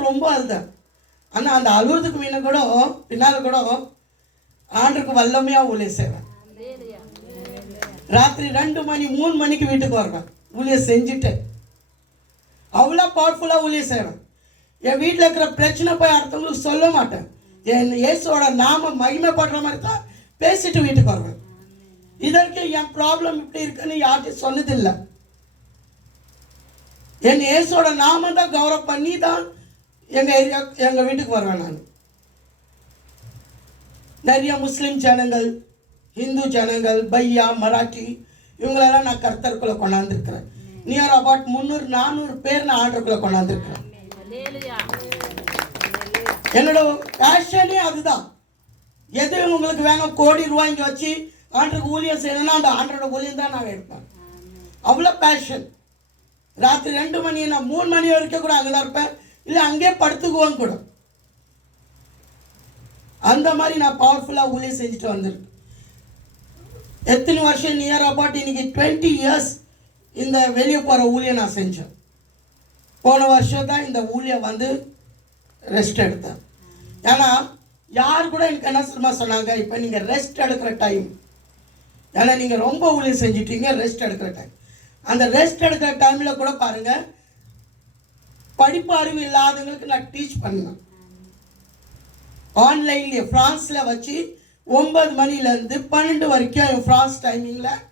ரொம்ப அழுதேன். ஆனால் அந்த அழுவதுக்கு பின்னால் கூட ஆண்டுக்கு வல்லமையாக ஊழியம் செய்வேன். ராத்திரி 2 மணி 3 மணிக்கு வீட்டுக்கு வருவேன், ஊழியம் செஞ்சுட்டேன். அவ்வளோ பவர்ஃபுல்லாக ஊழியம் செய்வேன். என் வீட்டில் இருக்கிற பிரச்சனை போய் அடுத்தவங்களுக்கு சொல்ல மாட்டேன். என் இயேசுவோட நாம மகிமைப்படுற மாதிரி தான் பேசிட்டு வீட்டுக்கு வருவேன். இதற்கு என் ப்ராப்ளம் இப்படி இருக்குன்னு யார்கிட்டையும் சொன்னதில்லை. என் இயேசுவோட நாம தான் கௌரவம் பண்ணி தான் எங்கள் வீட்டுக்கு வருவேன். நான் நிறைய முஸ்லீம் ஜனங்கள், ஹிந்து ஜனங்கள், பையா, மராட்டி இவங்களெல்லாம் நான் கர்த்தருக்குள்ளே கொண்டாந்துருக்கிறேன். நியர் அபவுட் 300-400 பேர் நான் ஆர்டருக்குள்ளே கொண்டாந்துருக்கிறேன். என்னோட பேஷனே அதுதான். எது உங்களுக்கு வேணும், கோடி ரூபாய் இங்கே வச்சு ஆண்டருக்கு ஊழியம் செய்யணும்னா அந்த ஆண்டரோட ஊழியம் தான் நான் எடுப்பேன். அவ்வளோ பேஷன். ராத்திரி 2 மணி நான் 3 மணி வரைக்கும் கூட அங்கே தான் இருப்பேன், இல்லை அங்கேயே படுத்துக்குவோம் கூட. அந்த மாதிரி நான் பவர்ஃபுல்லாக ஊழியம் செஞ்சுட்டு வந்திருக்கேன். எத்தனை வருஷம், நியர் அபவுட் இன்னைக்கு 20 இயர்ஸ் இந்த வெளியே போகிற ஊழியம் நான் செஞ்சேன். போன வருஷம் தான் இந்த ஊழியம் வந்து ரெஸ்ட் எடுத்தேன். ஏன்னா யார் கூட எனக்கு என்ன சொன்னாங்க, இப்போ நீங்கள் ரெஸ்ட் எடுக்கிற டைம், ஏன்னா நீங்கள் ரொம்ப ஊழியம் செஞ்சுட்டீங்க, ரெஸ்ட் எடுக்கிற டைம். அந்த ரெஸ்ட் எடுக்கிற டைமில் கூட பாருங்கள், படிப்பு அறிவு இல்லாதவங்களுக்கு நான் டீச் பண்ணேன் ஆன்லைன்லேயே. ஃப்ரான்ஸில் வச்சு 9 மணிலேருந்து 12 வரைக்கும் ஃப்ரான்ஸ் டைமிங்கில்,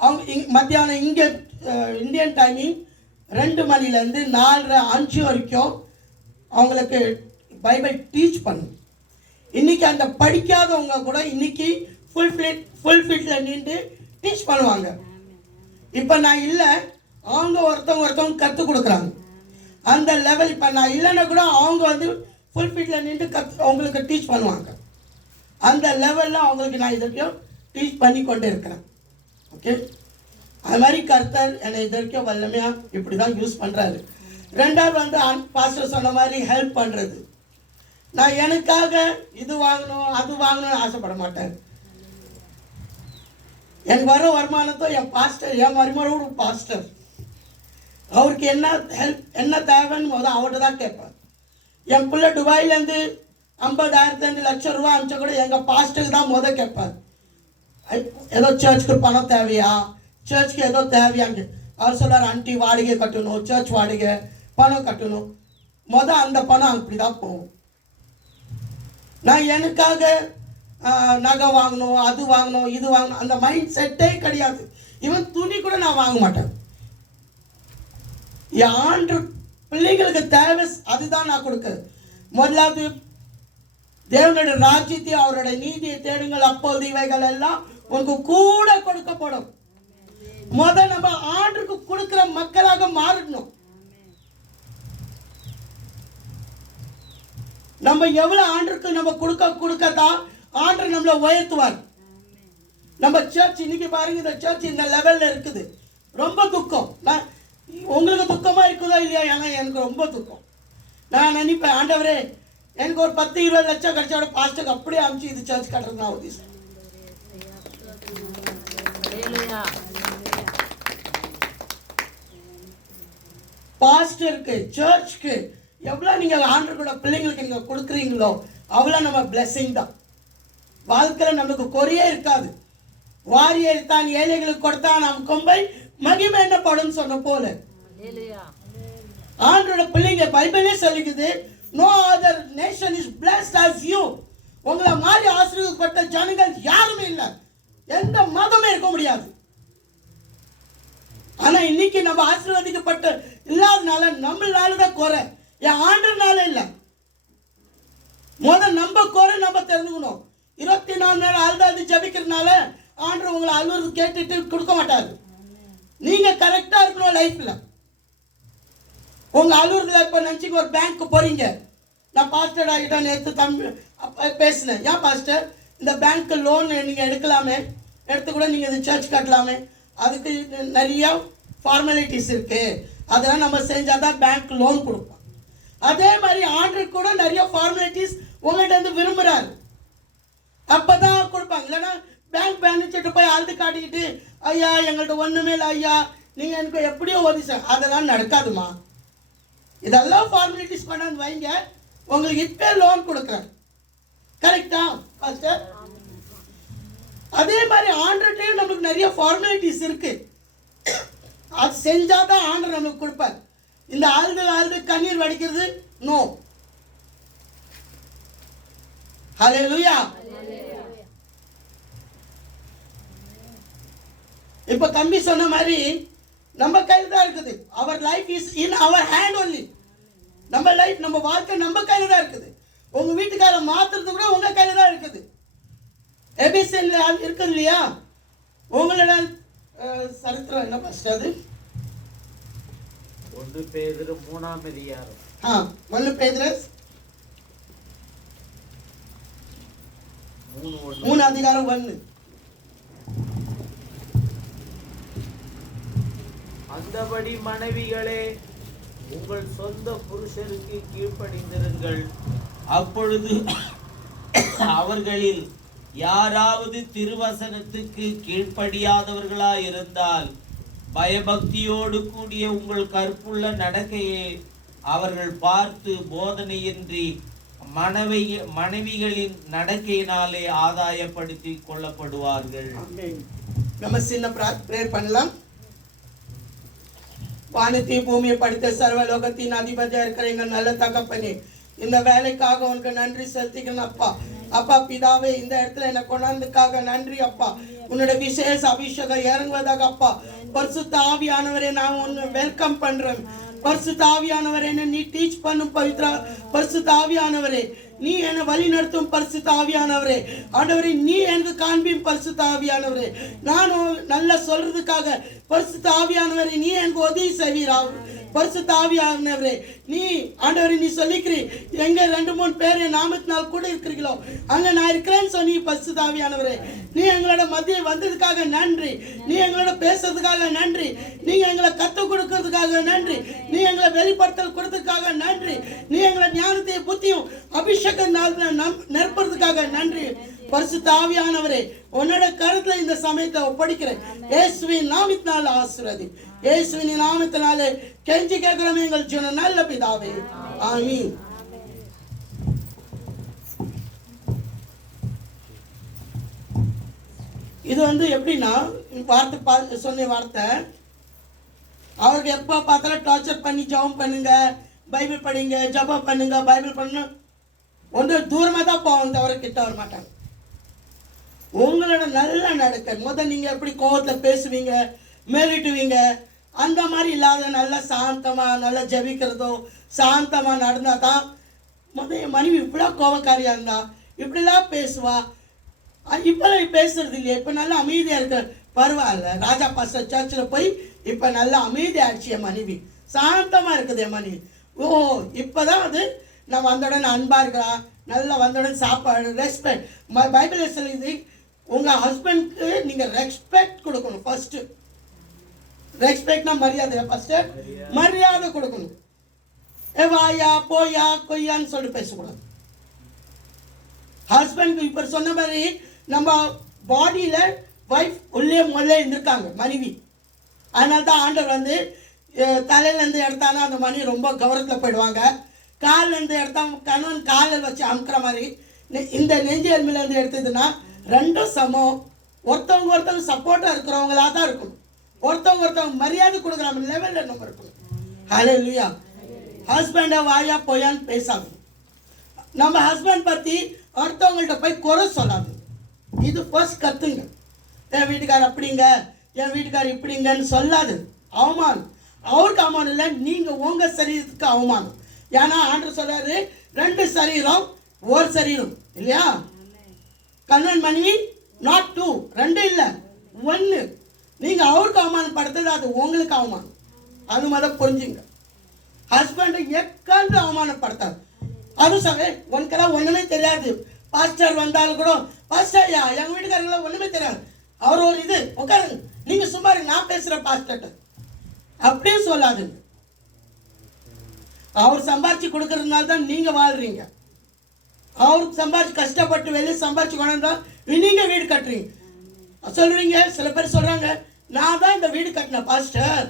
அவங்க மத்தியானம் இங்கே இந்தியன் டைமிங் 2 மணிலேருந்து 4:30-5 வரைக்கும் அவங்களுக்கு பைபிள் டீச் பண்ணும். இன்றைக்கி அந்த படிக்காதவங்க கூட இன்றைக்கி ஃபுல்ஃபில்டில் நின்று டீச் பண்ணுவாங்க. இப்போ நான் இல்லை, அவங்க ஒருத்தவங்க கற்றுக் கொடுக்குறாங்க அந்த லெவல். இப்போ நான் இல்லைன்னா கூட அவங்க வந்து ஃபுல்ஃபில்டில் நின்று அவங்களுக்கு டீச் பண்ணுவாங்க. அந்த லெவலில் அவங்களுக்கு நான் இதற்கும் டீச் பண்ணி கொண்டு இருக்கிறேன். ஓகே, அது மாதிரி கர்த்தர் என்னை இதற்கும் வல்லமையாக இப்படி தான் யூஸ் பண்ணுறாரு. ரெண்டாவது வந்து பாஸ்டர் சொன்ன மாதிரி ஹெல்ப் பண்ணுறது. நான் எனக்காக இது வாங்கணும் அது வாங்கணும்னு ஆசைப்பட மாட்டேன். எனக்கு வர வருமானத்தை என் மருமகளோட பாஸ்டர் அவருக்கு என்ன ஹெல்ப் என்ன தேவைன்னு அவர்கிட்ட தான் கேட்பேன். என் பிள்ளை துபாயிலேருந்து 50,000 லட்சம் ரூபா அனுப்பிச்சா கூட எங்கள் பாஸ்டருக்கு தான் கேட்பேன். ஏதோ சர்ச்சுக்கு பணம் தேவையா, சர்ச்சுக்கு ஏதோ தேவையான்னு அவர் சொல்கிறார், ஆண்டி வாடகை கட்டணும், சர்ச் வாடகை பணம் கட்டணும். அந்த பணம் அப்படி தான் போகும். நான் எனக்காக நகை வாங்கணும், அது வாங்கணும், இது வாங்கணும், அந்த மைண்ட் செட்டே கிடையாது. இவன் துணி கூட நான் வாங்க மாட்டேன். என் ஆண்டு பிள்ளைங்களுக்கு தேவை அதுதான் நான் கொடுக்க. முதலாவது தேவனுடைய ராஜ்யத்தை அவருடைய நீதியை தேடுங்கள், அப்போது இவைகள் எல்லாம் உனக்கு கூட கொடுக்கப்படும். நம்ம ஆண்டுக்கு கொடுக்கிற மக்களாக மாறணும். நம்ம எவ்வளவு ஆண்டுக்கு நம்ம கொடுக்கத்தான் ஆண்டு நம்மளை உயர்த்துவார். நம்ம சர்ச் இன்னைக்கு பாருங்க, இந்த சர்ச் இந்த லெவல்ல இருக்குது. ரொம்ப துக்கம். நான் உங்களுக்கு துக்கமா இருக்குதா இல்லையா? ஏன்னா எனக்கு ரொம்ப துக்கம். நான் நினைப்பேன், ஆண்டவரே எனக்கு ஒரு 10-20 லட்சம் கிடைச்சோட பாஸ்டருக்கு அப்படியே அனுப்பிச்சு இது சர்ச் கட்டுறது நான் உதவி. பாஸ்டருக்கு, சர்ச்சுக்கு எவ்வளோ நீங்கள் ஆண்டவரோட பிள்ளைங்களுக்கு நீங்கள் கொடுக்குறீங்களோ அவ்வளோ நம்ம பிளெஸிங் தான். வாழ்க்கையில் நமக்கு குறையே இருக்காது. வாரியர் தான் ஏழைகளுக்கு கொடுத்தா நாம் கொம்பை மகிமை என்னப்படும் சொன்ன போல ஆண்டவரோட பிள்ளைங்க பைபிளே சொல்லிக்குது, no other nation is blessed as you. உங்களை மாதிரி ஆசீர்வதிக்கப்பட்ட ஜனங்கள் யாருமே இல்லை, எந்த மதமே இருக்க முடியாது. ஆனா இன்னைக்கு நம்ம ஆசீர்வதிக்கப்பட்ட இல்லாதனால நம்மளால தான் குறை, என் ஆண்டனால இல்லை. நம்ம குறை நம்ம தெரிஞ்சுக்கணும். 24 நேரம் அழுதாது ஜபிக்கிறதுனால ஆண்டவர் உங்களை அழுவது கேட்டுட்டு கொடுக்க மாட்டாரு. நீங்க கரெக்டா இருக்கணும் லைஃப்ல. உங்க அலுவலகத்தில் இப்போ நினச்சிங்க ஒரு பேங்க்கு போறீங்க. நான் பாஸ்டர் ஆகிட்ட நேற்று பேசினேன். ஏன் பாஸ்டர் இந்த பேங்க்கு லோன் நீங்கள் எடுக்கலாமே, எடுத்து கூட நீங்கள் இது சர்ச் கட்டலாமே, அதுக்கு நிறையா ஃபார்மாலிட்டிஸ் இருக்குது, அதெல்லாம் நம்ம செஞ்சால் தான் பேங்க் லோன் கொடுப்போம். அதே மாதிரி ஆண்டவர் கூட நிறைய ஃபார்மாலிட்டிஸ் உங்கள்கிட்ட வந்து விரும்புகிறாரு, அப்போ தான் கொடுப்பாங்க. இல்லைன்னா பேங்க் மேனேஜர்கிட்ட போய் அழுது காட்டிக்கிட்டு ஐயா எங்கள்கிட்ட ஒன்றுமே இல்லை ஐயா நீங்கள் எனக்கு எப்படியோ உதவி சார், அதெல்லாம் நடக்காதுமா. இதெல்லாம் ஃபார்மாலிட்டிஸ் பண்ணான்னு வைங்க, உங்களுக்கு இப்போ லோன் கொடுக்குறேன். கரெக்டா பாஸ்டர்? அதே மாதிரி ஆண்டர்கிட்டையும் நம்மளுக்கு நிறைய ஃபார்மாலிட்டிஸ் இருக்கு, அது செஞ்சாதான் ஆண்டர் நம்மளுக்கு கொடுப்பார். இந்த அழுது கண்ணீர் வடிக்கிறது நோ. ஹல்லேலூயா. இப்ப தம்பி சொன்ன மாதிரி நம்ம கையில் தான் இருக்குது. அவர் life is in our hand only. நம்ம லைஃப், நம்ம வாழ்க்கை நம்ம கையில் தான் இருக்குது. உங்க வீட்டுக்கார மாத்துறது கூட உங்க கையில் தான் இருக்குது. எபிசன் இருக்குது இல்லையா? உங்களோட சரித்திரம் என்ன பாஸ்டர்? அது 1 பேதுரு 3ஆம் அதிகாரம். 1 பேதுரு 3 அதிகாரம் 1. அந்தபடி மனைவிகளே உங்கள் சொந்த புருஷருக்கு கீழ்ப்படிந்திருங்கள், அப்பொழுது அவர்களில் யாராவது திருவசனத்துக்கு கீழ்ப்படியாதவர்களாய் இருந்தால் பயபக்தியோடு கூடிய உங்கள் கற்புள்ள நடக்கையை அவர்கள் பார்த்து போதனையின்றி மனைவிகளின் நடக்கையினாலே ஆதாயப்படுத்தி கொள்ளப்படுவார்கள். நம்ம சின்ன பிரேயர் பண்ணலாம். வானத்தை பூமியை படைத்த சர்வலோகத்தின் அதிபதியா இருக்கிற எங்க நல்ல தகப்பனே, இந்த வேலைக்காக உனக்கு நன்றி செலுத்திக்கணும் அப்பா. அப்பா பிதாவே, இந்த இடத்துல என்ன கொண்டாந்ததுக்காக நன்றி அப்பா. உன்னோட விசேஷ அபிஷேகம் இறங்குவதாக அப்பா. பரிசுத்த ஆவியானவரே நான் உன்னை வெல்கம் பண்றேன். பரிசுத்த ஆவியானவரே நீ டீச் பண்ணும் பவித்ரா. பரிசுத்த ஆவியானவரே நீ என்னை வழி நடத்தும் பரிசுத்த ஆவியானவரே. ஆண்டவரே நீ எனக்கு காண்பியும் பரிசுத்த ஆவியானவரே. நானும் நல்லா சொல்றதுக்காக பரிசுத்த ஆவியானவரே நீ எனக்கு உதவி செய்வீரா. பரிசுத்த ஆவியானவரே நீ ஆண்டவரே நீ சொல்லிக்கிறீ எங்க 2-3 பேர் என் நாமத்தினால் கூட இருக்கிறீங்களோ அங்க நான் இருக்கிறேன்னு சொன்னி. பரிசுத்த ஆவியானவரே நீ எங்களோட மத்திய வந்ததுக்காக நன்றி. நீ எங்களோட பேசுறதுக்காக நன்றி. நீங்க எங்களை கற்றுக் கொடுக்கறதுக்காக நன்றி. நீ எங்களை வெளிப்படுத்தல் கொடுத்ததுக்காக நன்றி. நீ எங்களை ஞானத்தை புத்தியும் அபிஷேகம் நிரப்புறதுக்காக நன்றி. பரிசுத்த ஆவியானவரே உன்னோட கருத்துல இந்த சமயத்தை ஒப்படைக்கிறேன். இயேசுவின் நாமத்தினால ஆசீர்வதி. இயேசுவின் நாமத்தினாலே கெஞ்சி கேட்கிறோம் எங்கள் ஜீவன நல்ல பிதாவே, ஆமீன். இது எப்படின்னா வார்த்தை சொன்ன வார்த்தை அவருக்கு எப்போ பார்த்தாலும் டார்ச்சர் பண்ணி ஜெபம் பண்ணுங்க, பைபிள் படிங்க, ஜெபம் பண்ணுங்க, பைபிள் பண்ணு ஒன்று தூரமாக தான் போவாங்க, தவிர கிட்ட வர மாட்டாங்க. உங்களோட நல்ல நடக்க நீங்கள் எப்படி கோவத்தில் பேசுவீங்க, மிரட்டுவீங்க, அந்த மாதிரி இல்லாத நல்லா சாந்தமாக நல்லா ஜபிக்கிறதோ சாந்தமாக நடந்தால் தான் என் மனைவி இவ்வளோ கோவக்காரியாக இருந்தா இப்படிலாம் பேசுவா. இப்போலாம் பேசுறது இல்லையா? இப்போ நல்லா அமைதியாக இருக்கிற பரவாயில்ல. ராஜா பாஸ்டர் சர்ச்சில் போய் இப்போ நல்லா அமைதியாகிடுச்சு என் மனைவி, சாந்தமாக இருக்குது என் மனைவி. ஓ இப்போதான் நான் வந்தோடனே அன்பாக இருக்கிறா, நல்லா வந்தோடனே சாப்பாடு ரெஸ்பெக்ட். பைபிள் சொல்லுது உங்கள் ஹஸ்பண்ட்க்கு நீங்கள் ரெஸ்பெக்ட் கொடுக்கணும். ஃபர்ஸ்ட்டு ரெஸ்பெக்ட்னா மரியாதை. ஃபர்ஸ்ட்டு மரியாதை கொடுக்கணும். ஏ வாயா போயா கொய்யான்னு சொல்லிட்டு பேசக்கூடாது. ஹஸ்பண்ட் இப்போ சொன்ன மாதிரி நம்ம பாடியில் வைஃப் உள்ளே முதல்ல இருந்திருக்காங்க மனைவி. அதனால தான் ஆண்டவர் தலையிலேருந்து எடுத்தானா அந்த மணி ரொம்ப கௌரவத்தில் போயிடுவாங்க. கால்லேருந்து எடுத்தா கணவன் காலில் வச்சு அமுக்கிற மாதிரி. இந்த நெஞ்சு எலும்புலேருந்து எடுத்ததுன்னா ரெண்டும் சமம். ஒருத்தவங்க சப்போர்ட்டாக இருக்கிறவங்களா தான் இருக்கணும். ஒருத்தவங்க மரியாதை கொடுக்குற லெவலில் நம்ம இருக்கணும். ஹல்லேலூயா. ஹஸ்பண்டை வாயா போயான்னு பேசாது. நம்ம ஹஸ்பண்ட் பற்றி அடுத்தவங்கள்ட்ட போய் குறை சொல்லாது. இது ஃபர்ஸ்ட் கற்றுங்க. என் வீட்டுக்கார் அப்படிங்க, என் வீட்டுக்கார் இப்படிங்கன்னு சொல்லாது. அவமானம். அவருக்கு அவமானம் இல்லை, நீங்கள் உங்கள் சரீரத்துக்கு அவமானம். ஏன்னா ஆண்டவர் சொல்றாரு 2 சரீரம் 1 சரீரம் இல்லையா? கணவன் மனைவி நாட் 2, 2 இல்லை 1. நீங்கள் அவருக்கு அவமானப்படுத்துறது அது உங்களுக்கு அவமானம். அது மாதிரி புரிஞ்சுங்க. ஹஸ்பண்டை எக்காந்து அவமானப்படுத்தாது. அதுவும் சொல்ல உனக்கெல்லாம் ஒன்றுமே தெரியாது. பாஸ்டர் வந்தாலும் கூட பாஸ்டர் எங்கள் வீட்டுக்காரங்களாம் ஒன்றுமே தெரியாது, அவர் ஒரு இது உட்காருங்க, நீங்கள் சும்மா நான் பேசுகிறேன் பாஸ்டர்கிட்ட அப்படியே சொல்லாதுங்க. அவர் சம்பாரிச்சு கொடுக்கறதுனால தான் நீங்கள் வாழ்கிறீங்க. அவருக்கு சம்பாரிச்சு கஷ்டப்பட்டு வெளியே சம்பாரிச்சு கொண்டு தான் நீங்கள் வீடு கட்டுறீங்க. சொல்கிறீங்க. சில பேர் சொல்கிறாங்க நான் தான் இந்த வீடு கட்டினேன் பாஸ்டர்,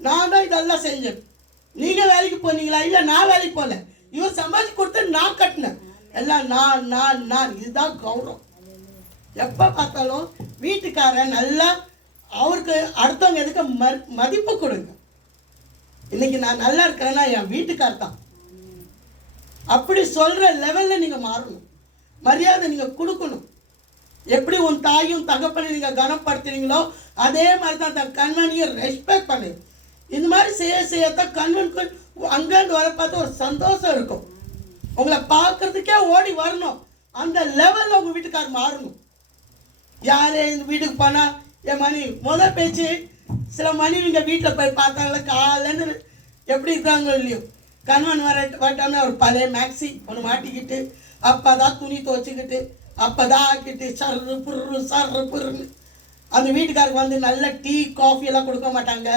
நான் தான் இதெல்லாம் செஞ்சேன். நீங்கள் வேலைக்கு போனீங்களா? இல்லை நான் வேலைக்கு போகல, இவர் சம்பாதிச்சு கொடுத்து நான் கட்டினேன். எல்லாம் நான் இதுதான் கௌரவம். எப்போ பார்த்தாலும் வீட்டுக்காரன் நல்லா அவருக்கு அடுத்தவங்க எதுக்கு மதிப்பு கொடுங்க. இன்னைக்கு நான் நல்லா இருக்கிறேன்னா என் வீட்டுக்கார் தான். அப்படி சொல்கிற லெவலில் நீங்கள் மாறணும். மரியாதை நீங்கள் கொடுக்கணும். எப்படி உன் தாயும் தகப்பனை நீங்கள் கனப்படுத்துறீங்களோ அதே மாதிரி தான் தன் கண்மணியை ரெஸ்பெக்ட் பண்ணு. இந்த மாதிரி செய்யத்தான் கண்வனுக்கு அங்கேருந்து வர பார்த்து ஒரு சந்தோஷம் இருக்கும். உங்களை பார்க்கறதுக்கே ஓடி வரணும். அந்த லெவலில் உங்கள் வீட்டுக்கார் மாறணும். யாரே இந்த வீட்டுக்கு போனால் என் மனைவி முதல் பேச்சு. சில மனைவிங்க வீட்டில் போய் பார்த்தாங்களே காலேருந்து எப்படி இருக்கிறாங்களோ இல்லையோ, கணவன் வரட்டாமல் ஒரு பழைய மேக்ஸி ஒன்று மாட்டிக்கிட்டு அப்போ தான் துணி துவச்சிக்கிட்டு அப்போ தான் ஆக்கிட்டு சர்ரு புருன்னு அந்த வீட்டுக்காருக்கு வந்து நல்ல டீ காஃபி எல்லாம் கொடுக்க மாட்டாங்க.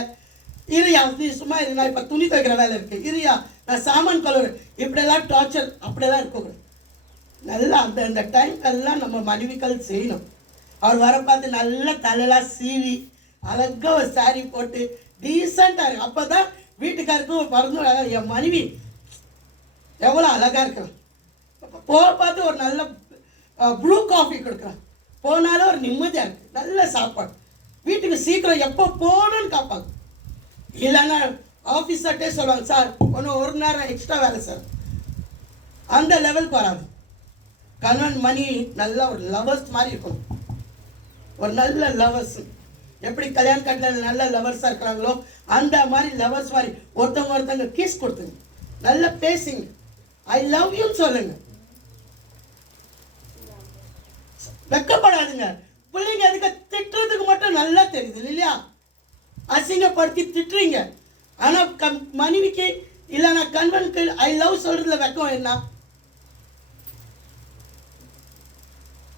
இரியா நீ சும்மா இரு, நான் இப்போ துணி துவைக்கிற வேலை இருக்குது, இரியா நான் சாமான் கழுவுறேன், இப்படியெல்லாம் டார்ச்சர் அப்படியெல்லாம் இருக்கக்கூடாது. நல்லா அந்த டைம் எல்லாம் நம்ம மனைவிகள் செய்யணும். அவர் வர பார்த்து நல்லா தலையெல்லாம் சீவி அழகாக ஒரு சாரி போட்டு டீசெண்டாக இருக்கு. அப்போ தான் வீட்டுக்காருக்கும் பறந்து என் மனைவி எவ்வளோ அழகாக இருக்கிறான். போக பார்த்து ஒரு நல்ல ப்ளூ காஃபி கொடுக்குறான், போனாலும் ஒரு நிம்மதியாக இருக்குது. நல்ல சாப்பாடு. வீட்டுக்கு சீக்கிரம் எப்போ போகணுன்னு காப்பாங்க. இல்லைன்னா ஆஃபீஸர்கிட்டே சொல்லுவாங்க சார் ஒன்று 1 நேரம் எக்ஸ்ட்ரா வேலை சார். அந்த லெவலுக்கு வராது. கணவன் மணி நல்லா ஒரு லவர்ஸ் மாதிரி இருக்கணும். ஒரு நல்ல லவர்ஸ் எப்படி கல்யாண கட்டில் நல்ல லவர்ஸாக இருக்கிறாங்களோ அந்த மாதிரி லவர்ஸ் மாதிரி ஒருத்தவங்க கிஸ் கொடுத்துங்க, நல்லா பேசுங்க, ஐ லவ் யூன்னு சொல்லுங்க. வெக்கப்படாதுங்க. பிள்ளைங்க அதுக்கு திட்டுறதுக்கு மட்டும் நல்லா தெரியுது இல்லையா? அசிங்கப்படுத்தி திட்டுறீங்க. ஆனால் மனைவிக்கு இல்லைன்னா கணவனுக்கு ஐ லவ் சொல்றதுல வெக்கம் என்ன?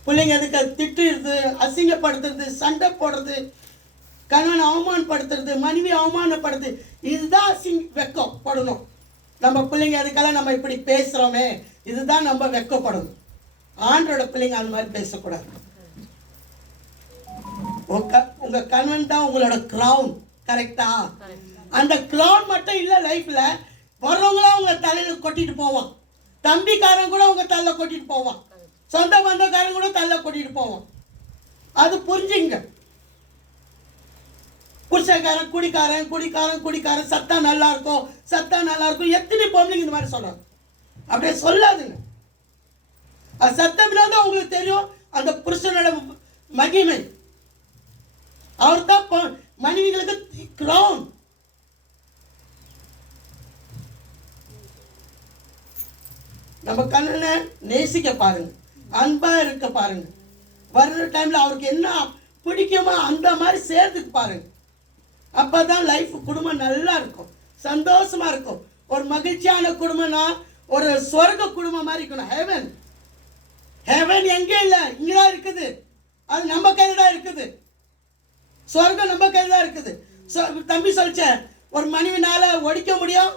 பிள்ளைங்க அதுக்கு திட்டுறது, அசிங்கப்படுத்துறது, சண்டை போடுறது, கணவனை அவமானப்படுத்துறது, மனைவி அவமானப்படுத்து, இதுதான் வெக்கம் படணும். நம்ம பிள்ளைங்க அதுக்கெல்லாம் நம்ம இப்படி பேசுகிறோமே இதுதான் நம்ம வெக்கப்படணும். ஆண்டோட பிள்ளைங்க அந்த மாதிரி பேசக்கூடாது. உங்க கணவன் தான் உங்களோட கிரவுன். கரெக்டா? அந்த கிரவுன் மட்டும் இல்லை, லைஃப்ல வர்றவங்களாம் உங்க தலையில கொட்டிட்டு போவான். தம்பிக்காரன் கூட உங்க தலையில கொட்டிட்டு போவான். சொந்த பந்தக்காரன் கூட தலையில கொட்டிட்டு போவான். அது புரிஞ்சுங்க. புருஷக்காரன் குடிக்காரன் சத்தா நல்லா இருக்கும் எத்தனை பொம்பளைங்க இந்த மாதிரி சொல்றாங்க. அப்படியே சொல்லாதுங்க. அது சத்தம்னா தான் உங்களுக்கு தெரியும் அந்த புருஷனோட மகிமை. அவர் தான் மனைவிகளுக்கு கிரவுன். நம்ம கண்ணனை நேசிக்க பாருங்க, அன்பா இருக்க பாருங்க. வர்ற டைம்ல அவருக்கு என்ன பிடிக்குமோ அந்த மாதிரி சேர்த்துக்கு பாருங்க. அப்பதான் லைஃப் குடும்பம் நல்லா இருக்கும், சந்தோஷமா இருக்கும். ஒரு மகிழ்ச்சியான குடும்பம்னா ஒரு சொர்க்க குடும்பம் மாதிரி இருக்கணும். ஹெவன் ஹெவன் எங்கே இல்லை, இங்கதான் இருக்குது. அது நம்ம கையில் தான் இருக்குது. சொர்க்கம் நம்ம கையில் தான் இருக்குது. தம்பி சொல்லிச்ச ஒரு மனைவினால ஒடிக்க முடியும்,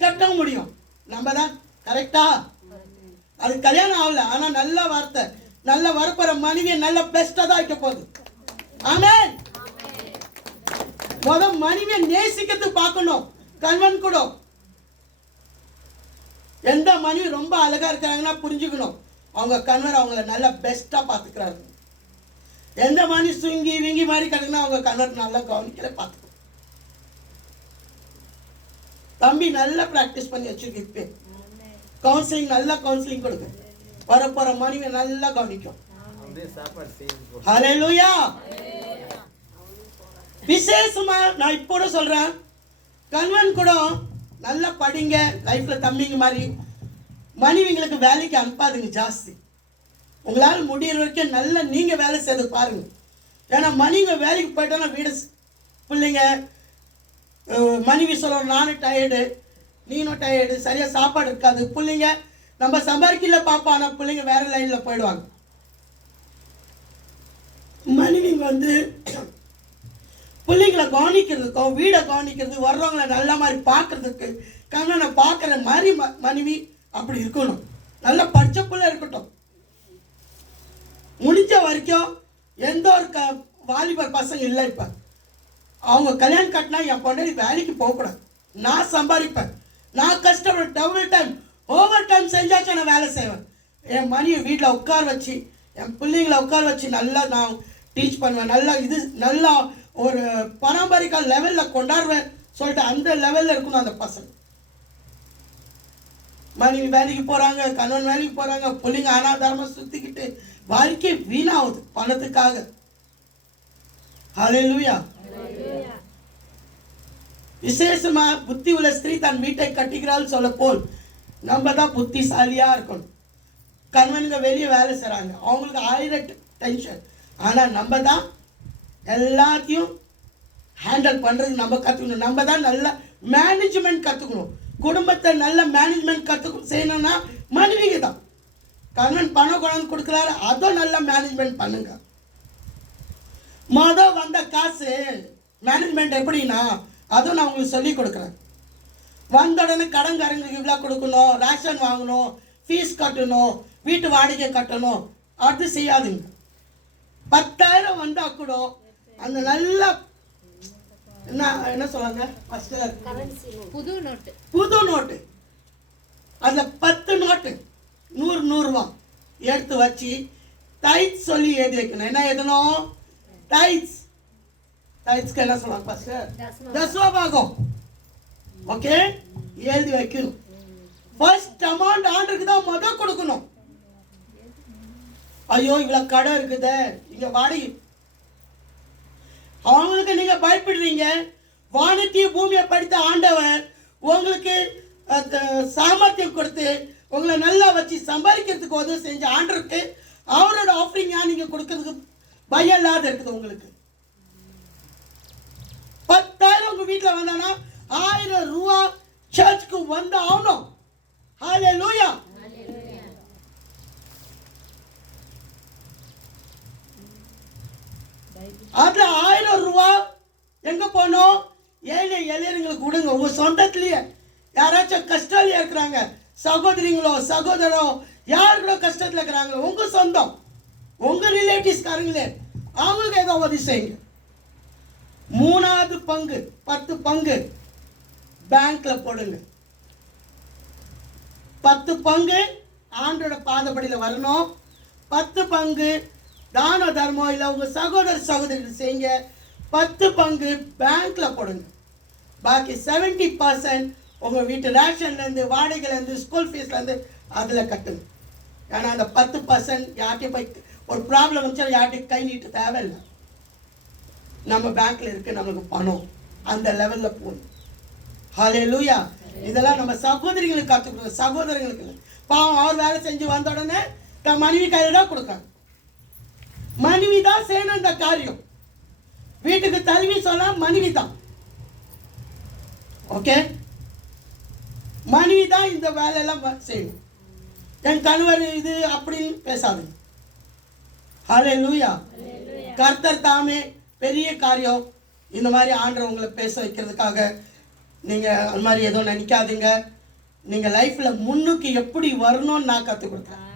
கட்டவும் முடியும். நம்ம தான் கரெக்டா? அது கல்யாணம் ஆகல, ஆனா நல்ல வார்த்தை, நல்ல வரப்போற மனைவியை நல்ல பெஸ்டா தான் வைக்க போகுது. ஆமென். மனைவியை நேசிக்கிறது பார்க்கணும். கணவன் கூட எந்த மனைவி ரொம்ப அழகா இருக்கிறாங்கன்னா புரிஞ்சுக்கணும், அவங்க கணவர் அவங்கள நல்லா பெஸ்டா பாத்துக்கிறாரு. எந்த மனைவி சுங்கி விங்கி மாதிரி கிடக்குன்னா அவங்க கணவர் நல்லா கவனிக்கல பார்த்துக்கணும். தம்பி நல்லா பிராக்டிஸ் பண்ணி வச்சிருக்கு. இப்ப கவுன்சிலிங், நல்லா கவுன்சிலிங் கொடுங்க. வரப்போற மனைவி நல்லா கவனிக்கும். ஹல்லேலூயா. விசேஷமா நான் இப்போ சொல்றேன், கணவன் கூட நல்லா படிங்க. லைஃப்ல தம்பிங்க மாதிரி மனைவிங்களுக்கு வேலைக்கு அனுப்பாதுங்க ஜாஸ்தி. உங்களால் முடிகிற வரைக்கும் நல்லா நீங்க வேலை செய்து பாருங்க. ஏன்னா மனைவிங்க வேலைக்கு போயிட்டோன்னா வீடு பிள்ளைங்க மனைவி சொல்லணும், நானும் டயர்டு, நீனும் டயர்டு, சரியா சாப்பாடு இருக்காது. பிள்ளைங்க நம்ம சம்பாதிக்கல பாப்பா, ஆனால் பிள்ளைங்க வேற லைன்ல போயிடுவாங்க. மனைவிங்க வந்து பிள்ளைங்களை கவனிக்கிறதுக்கும் வீடை கவனிக்கிறது, வர்றவங்களை நல்ல மாதிரி பார்க்கறதுக்கு, கண்ணனை பார்க்குற மாதிரி மனைவி அப்படி இருக்கணும். நல்லா படித்த பிள்ளை இருக்கட்டும். முடிஞ்ச வரைக்கும் எந்த ஒரு வாலிபர் பசங்க இல்லை. இப்போ அவங்க கல்யாணம் கட்டினா என் பொண்டாட்டி வேலைக்கு போகக்கூடாது, நான் சம்பாதிப்பேன், நான் கஷ்டப்பட டபுள் டைம் ஓவர் டைம் செஞ்சாச்சும் நான் வேலை செய்வேன். என் மனைவி வீட்டில் உட்கார வச்சு, என் பிள்ளைங்களை உட்கார வச்சு நல்லா நான் டீச் பண்ணுவேன். நல்லா இது நல்லா ஒரு பரம்பரிக்க லெவலில் கொண்டாடுவேன் சொல்லிட்டு அந்த லெவலில் இருக்கணும் அந்த பசங்க. மனைவி வேலைக்கு போகிறாங்க, கணவன் வேலைக்கு போகிறாங்க, பிள்ளைங்க அனாதாரமாக சுற்றிக்கிட்டு வாழ்க்கை வீணாகுது பணத்துக்காக. ஹல்லேலூயா. விசேஷமா புத்தி உள்ள ஸ்திரீ தன் வீட்டை கட்டிக்கிறாள் சொல்ல போல் நம்ம தான் புத்திசாலியா இருக்கணும். கணவனுங்க வெளியே வேலை செய்கிறாங்க, அவங்களுக்கு 1000 டென்ஷன். ஆனால் நம்ம தான் எல்லாத்தையும் ஹேண்டில் பண்ணுறது நம்ம கற்றுக்கணும். நம்ம தான் நல்ல மேனேஜ்மெண்ட் கற்றுக்கணும். குடும்பத்தை நல்ல மேனேஜ்மெண்ட் செய்யணும்னா மனைவிங்க தான். கணவன் பணம் கொண்டாந்து கொடுக்குறாரு, அதுவும் நல்ல மேனேஜ்மெண்ட் பண்ணுங்க. வந்த காசு மேனேஜ்மெண்ட் எப்படின்னா அதுவும் நான் உங்களுக்கு சொல்லி கொடுக்குறேன். வந்த உடனே கடன்காரங்களுக்கு இவ்வளோ கொடுக்கணும், ரேஷன் வாங்கணும், ஃபீஸ் கட்டணும், வீட்டு வாடகை கட்டணும், அது செய்யாதுங்க. 10,000 வந்தால் கூட அந்த நல்ல என்ன சொல்றாங்க புது நோட்டு அந்த 10 நோட்டு 100 ரூபா எடுத்து வச்சு டைட்ஸ் சொல்லி எழுதி வைக்கணும். என்ன எழுதணும்? டைட்ஸ். டைட்ஸ்க்கு என்ன சொல்லுவாங்க பாஸ்டர்? தசமபாகம். ஓகே, எழுதி வைக்கணும். ஃபர்ஸ்ட் அமௌண்ட் ஆண்டுக்கு தான் முதல் கொடுக்கணும். ஐயோ இவ்வளவு கடை இருக்குதே, இங்க வாடகை, அவங்களுக்கு நீங்க பயப்படுறீங்க. வானத்தையும் பூமியை படித்த ஆண்டவர் உங்களுக்கு சாமர்த்தியம் கொடுத்து உங்களை நல்லா வச்சு சம்பாதிக்கிறதுக்கு உதவி செஞ்ச ஆண்டருக்கு அவரோட ஆஃபரிங்கா நீங்க கொடுக்கறதுக்கு பயம் இல்லாத இருக்குது. உங்களுக்கு 10,000 உங்க வீட்டில் வந்தானா 1000 ரூபா சர்ச்சுக்கு வந்து ஆகணும். ஹல்லேலூயா. அதுல 1000 ரூபா எங்க போனோம்? ஏழை எளியர்களுக்கு கொடுங்க. உங்க சொந்தத்திலேயே யாராச்சும் கஷ்டத்துல இருக்கிறாங்க, சகோதரிங்களோ சகோதரோ யார் கூட கஷ்டத்துல இருக்கிறாங்களோ, உங்க சொந்தம் உங்க ரிலேட்டிவ்ஸ்காரங்களே, அவங்களுக்கு ஏதோ உதவி செய்யுங்க. 3வது பங்கு 10 பங்கு பேங்க்ல போடுங்க. 10 பங்கு ஆண்டோட பாதப்படியில வரணும். 10 பங்கு தான தர்மம் இல்லை உங்க சகோதர சகோதரிகள் செய்யுங்க. 10 பங்கு பேங்க்ல போடுங்க. பாக்கி 70% உங்க வீட்டு ரேஷன்லேருந்து, வாடகைலேருந்து, ஸ்கூல் ஃபீஸ்லேருந்து அதில் கட்டுங்க. ஏன்னா அந்த 10% யார்கிட்டையும் போய் ஒரு ப்ராப்ளம் வந்துச்சா யார்கிட்டையும் கை நீட்டு தேவையில்லை. நம்ம பேங்க்ல இருக்கு, நமக்கு பணம் அந்த லெவலில் போகணும். ஹல்லேலூயா. இதெல்லாம் நம்ம சகோதரிகளுக்கு கற்றுக்கணும், சகோதரங்களுக்கு இல்லை. பாவம் அவர் வேலை செஞ்சு வந்த உடனே தன் மனைவி கையில் தான் கொடுக்காங்க. மனைவி தான் செய்யணும் இந்த காரியம். வீட்டுக்கு தலைவி சொல்ல மனைவி தான். ஓகே, மனைவி தான் இந்த வேலையெல்லாம் செய்யணும். என் கணவர் இது அப்படின்னு பேசாதுங்க. ஹல்லேலூயா. கர்த்தர் தாமே பெரிய காரியம் இந்த மாதிரி ஆண்டவர் உங்களை பேச வைக்கிறதுக்காக நீங்கள் அந்த மாதிரி எதுவும் நினைக்காதீங்க. நீங்கள் லைஃப்பில் முன்னுக்கு எப்படி வரணும்னு நான் கற்றுக் கொடுத்தேன்.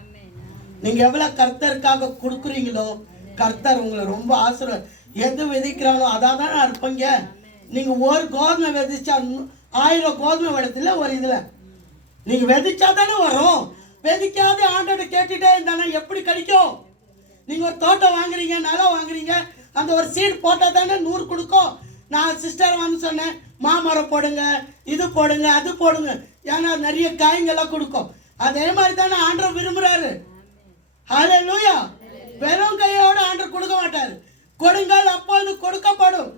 நீங்கள் எவ்வளோ கர்த்தருக்காக கொடுக்குறீங்களோ கர்த்தர் உங்களை ரொம்ப ஆசீர்வாதம். எது விதைக்கிறானோ அதான் தான் அறுப்பீங்க. நீங்க ஒரு கோதுமை விதைச்சா 1000 கோதுமை விடத்துல ஒரு இதுல நீங்க விதைச்சா தானே வரும். விதைக்காத ஆண்டோட கேட்டுட்டே இருந்தானே எப்படி கிடைக்கும்? நீங்க ஒரு தோட்டம் வாங்குறீங்க, நிலம் வாங்குறீங்க, அந்த ஒரு சீட் போட்டா தானே 100 கொடுக்கும். நான் சிஸ்டர் வந்து சொன்னேன், மாமரம் போடுங்க, இது போடுங்க, அது போடுங்க, ஏன்னா நிறைய காய்ங்கெல்லாம் கொடுக்கும். அதே மாதிரி தானே ஆண்டவர் விரும்புறாரு. ஹல்லேலூயா. வெறும் கையோட ஆண்டவர் கொடுக்க மாட்டாரு. கொடுங்கள் அப்பொழுது கொடுக்கப்படும்.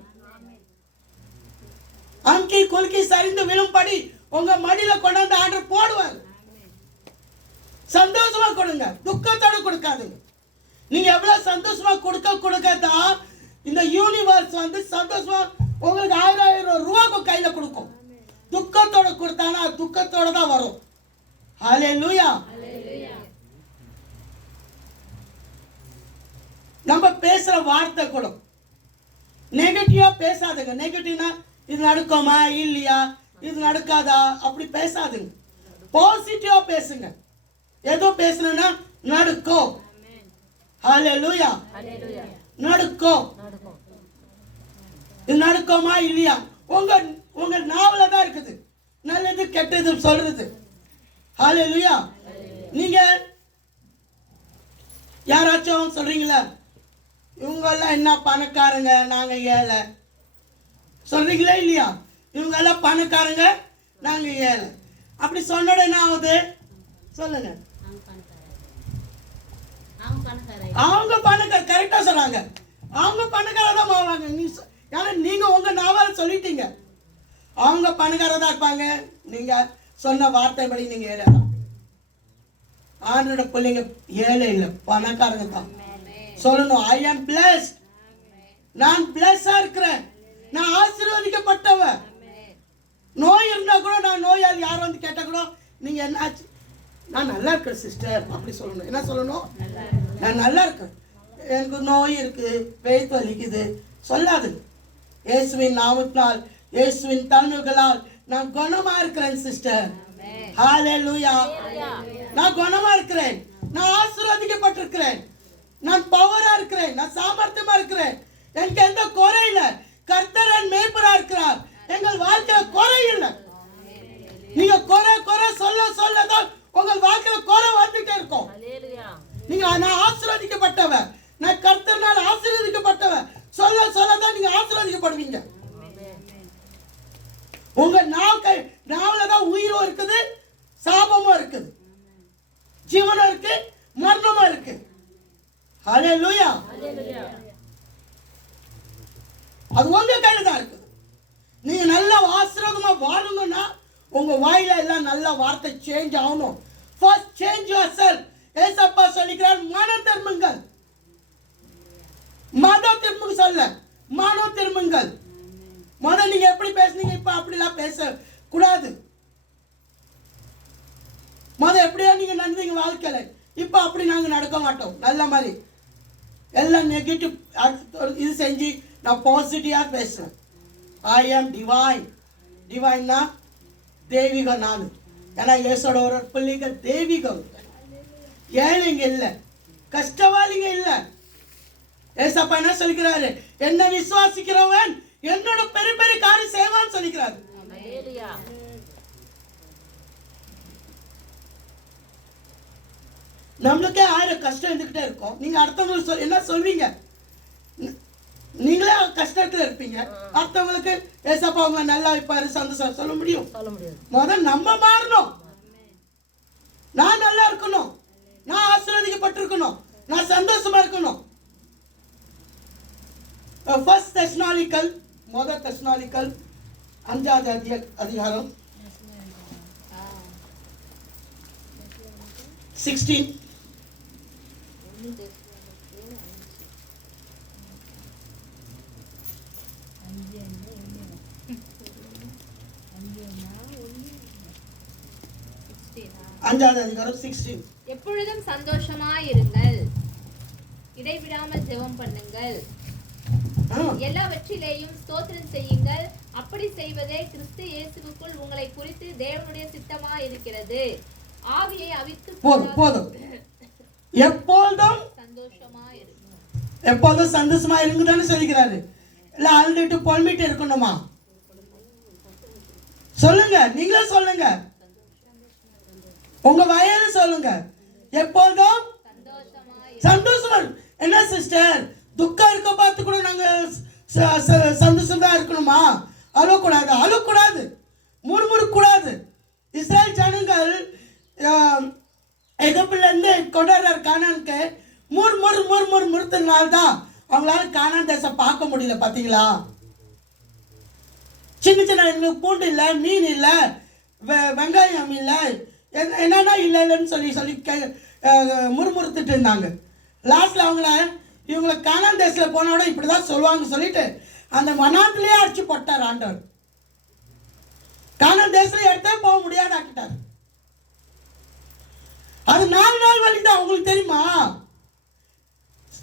அங்கி குலுக்கி சரிந்து விழும்படி உங்க மடியில கொண்டாந்து ஆண்டவர் போடுவார். சந்தோஷமா கொடுங்க, துக்கத்தோட கொடுக்காதுங்க. நீங்க எவ்வளவு சந்தோஷமா கொடுக்கதான் இந்த யூனிவர்ஸ் வந்து சந்தோஷமா உங்களுக்கு 1000 ரூபாய்க்கு கையில கொடுக்கும். துக்கத்தோட கொடுத்தானா துக்கத்தோட தான் வரும். ஹல்லேலூயா. நம்ம பேசுற வார்த்தை கூட நெகட்டிவா பேசாதுங்க. நெகட்டிவ்னா இது நடக்குமா இல்லையா, இது நடக்காதா, அப்படி பேசாதுங்க. பாசிட்டிவா பேசுங்க. ஏதோ பேசணும்னா நடக்கும். ஹல்லேலூயா. நடக்கும். இது நடக்குமா இல்லையா உங்க உங்க நாவல தான் இருக்குது. நல்லது கெட்டது சொல்றது. ஹல்லேலூயா. நீங்க யாராச்சும் சொல்றீங்களா, இவங்க எல்லாம் என்ன பணக்காரங்க, நாங்க ஏழை சொல்றீங்களா இல்லையா? இவங்க எல்லாம் பணக்காரங்க, நாங்க ஏழை, அப்படி சொன்னோட என்ன ஆகுது சொல்லுங்க? அவங்க பணக்கார கரெக்டா சொல்றாங்க. அவங்க பணக்காரதான் ஆவாங்க. ஏன்னா நீங்க உங்க நாவல சொல்லிட்டீங்க. அவங்க பணக்காரதான் இருப்பாங்க. நீங்க சொன்ன வார்த்தைப்படி நீங்க ஏழை தான். ஆண்டோட பிள்ளைங்க ஏழை இல்லை, பணக்காரங்க தான் சொல்லணும். ஐ ஆம் பிளஸ்ட். நான் பிளஸ்ஸா இருக்கிறேன். நான் ஆசீர்வதிக்கப்பட்டவன். நோய் இருந்தா கூட நான் நோயாளி யாரும் வந்து கேட்டா கூட நீங்க என்ன ஆச்சு, நான் நல்லா இருக்கேன் சிஸ்டர் அப்படி சொல்லணும். என்ன சொல்லணும்? நான் நல்லா இருக்கேன், எனக்கு நோய் இருக்கு, வயிற்று வலிக்குது சொல்லாது. இயேசுவின் நாமத்தினால், இயேசுவின் தழும்புகளால் நான் குணமா இருக்கிறேன் சிஸ்டர். ஹல்லேலூயா. நான் குணமா இருக்கிறேன், நான் ஆசீர்வதிக்கப்பட்டிருக்கிறேன், நான் பவரா இருக்கிறேன், நான் சாமர்த்தியமா இருக்கிறேன், எனக்கு எந்த குறை இல்லை. கர்த்தர் என் மேய்ப்பரா இருக்கிறார். எங்கள் வாழ்க்கையில குறை இல்லை. நீங்க குறை குறை சொல்லதான் உங்கள் வாழ்க்கையில குறை வந்துட்டே இருக்கும். நீங்க நான் ஆசீர்வதிக்கப்பட்டவன், நான் கர்த்தர்னால ஆசீர்வதிக்கப்பட்டவன் சொல்லதான் நீங்க ஆசீர்வதிக்கப்படுவீங்க. உங்க நாவலதான் உயிரும் இருக்குது, சாபமும் இருக்குது, ஜீவனும் இருக்கு, மரணமும் இருக்கு. ஹல்லேலூயா. அது உங்க கையில தான் இருக்குது. நீங்க நல்ல ஆசீர்வாதமா வாழணும்னா உங்க வாயில எல்லாம் நல்ல வார்த்தை சேஞ்ச் ஆகணும். First change yourself. ஏசப்பா சொல்லிக்கிறார், மனம் திரும்புங்கள். மனம் திரும்புங்க சொல்ல, மனம் திரும்புங்கள். முதல்ல நீங்க எப்படி பேசுனீங்க, இப்ப அப்படிலாம் பேச கூடாது. முதல்ல எப்படியா நீங்க நடந்தீங்க வாழ்க்கையில, இப்ப அப்படி நாங்க நடக்க மாட்டோம். நல்ல மாதிரி எல்லாம் நெகட்டிவ் இது செஞ்சு நான் பாசிட்டிவா பேசுறேன். ஐ ஆம் டிவைன். டிவைன்னா தெய்வீகம். நான் ஏன்னா இயேசுவோட ஒரு பிள்ளைங்க தெய்வீகம். ஏழைங்க இல்லை, கஷ்டவாளிங்க இல்லை. ஏசப்பா என்ன சொல்லிக்கிறாரு, என்ன விசுவாசிக்கிறவன் என்னோட பெரிய பெரிய காரியம் செய்வான்னு சொல்லிக்கிறாரு. நம்மளுக்கே 1000 கஷ்டம் இருந்துகிட்டே இருக்கும். நீங்க அடுத்தவங்களுக்கு என்ன சொல்வீங்க? நீங்களே கஷ்டத்துல இருப்பீங்க, அடுத்தவங்களுக்கு ஏசப்பா அவங்க நல்லா வைப்பாரு சந்தோஷம் சொல்ல முடியும்? முதல்ல நம்ம மாறணும். நான் நல்லா இருக்கணும், நான் ஆசீர்வதிக்கப்பட்டிருக்கணும், நான் சந்தோஷமா இருக்கணும். ஃபர்ஸ்ட் தெசலோனிக்கல், முதல் தெசலோனிக்கல் 5வது அதிகாரம் 16. அஞ்சாவது அதிகாரம் 16. எப்பொழுதும் சந்தோஷமாயிருங்கள், இடைவிடாமல் ஜெபம் பண்ணுங்கள், எல்லாவற்றிலேயும் ஸ்தோத்திரம் செய்யுங்கள். அப்படி செய்வதே கிறிஸ்து இயேசுவுக்குள் உங்களை குறித்து தேவனுடைய சித்தமா இருக்கிறது. ஆவியை அவித்து போதும். எப்பொழுதும் சந்தோஷமா இருங்கன்னு சொல்லிக்கிறாரு. இல்ல அழுதுட்டு புலம்பிட்டு இருக்கணுமா? சொல்லுங்க, நீங்களே சொல்லுங்க, உங்க வயல சொல்லுங்க. எப்போதும் சந்தோஷமா. என்ன சிஸ்டர், துக்கம் இருக்க பார்த்து கூட நாங்க சந்தோஷமா இருக்கணுமா? அழக்கூடாது, அழக்கூடாது, முறுமுறுக்கூடாது. இஸ்ரேல் ஜனங்கள் எகிப்துல இருந்து கொண்டாடுறார் கானானுக்கு. முறுத்தனால்தான் அவங்களால கானான் தேசம் பார்க்க முடியல. பார்த்தீங்களா? சின்ன சின்ன பூண்டு இல்லை, மீன் இல்லை, வெங்காயம் இல்லை, என்னன்னா இல்லைன்னு சொல்லி முறுமுறுத்துட்டு இருந்தாங்க. லாஸ்ட்ல இவங்களை கானான் தேசத்தில் போனோட இப்படிதான் சொல்லுவாங்க சொல்லிட்டு அந்த வனாத்திலேயே அடிச்சு போட்டார் ஆண்டவர். கானான் தேசத்துல எடுத்தே போக முடியாது ஆக்கிட்டார். அது 4 நாள் வழிதான். உங்களுக்கு தெரியுமா?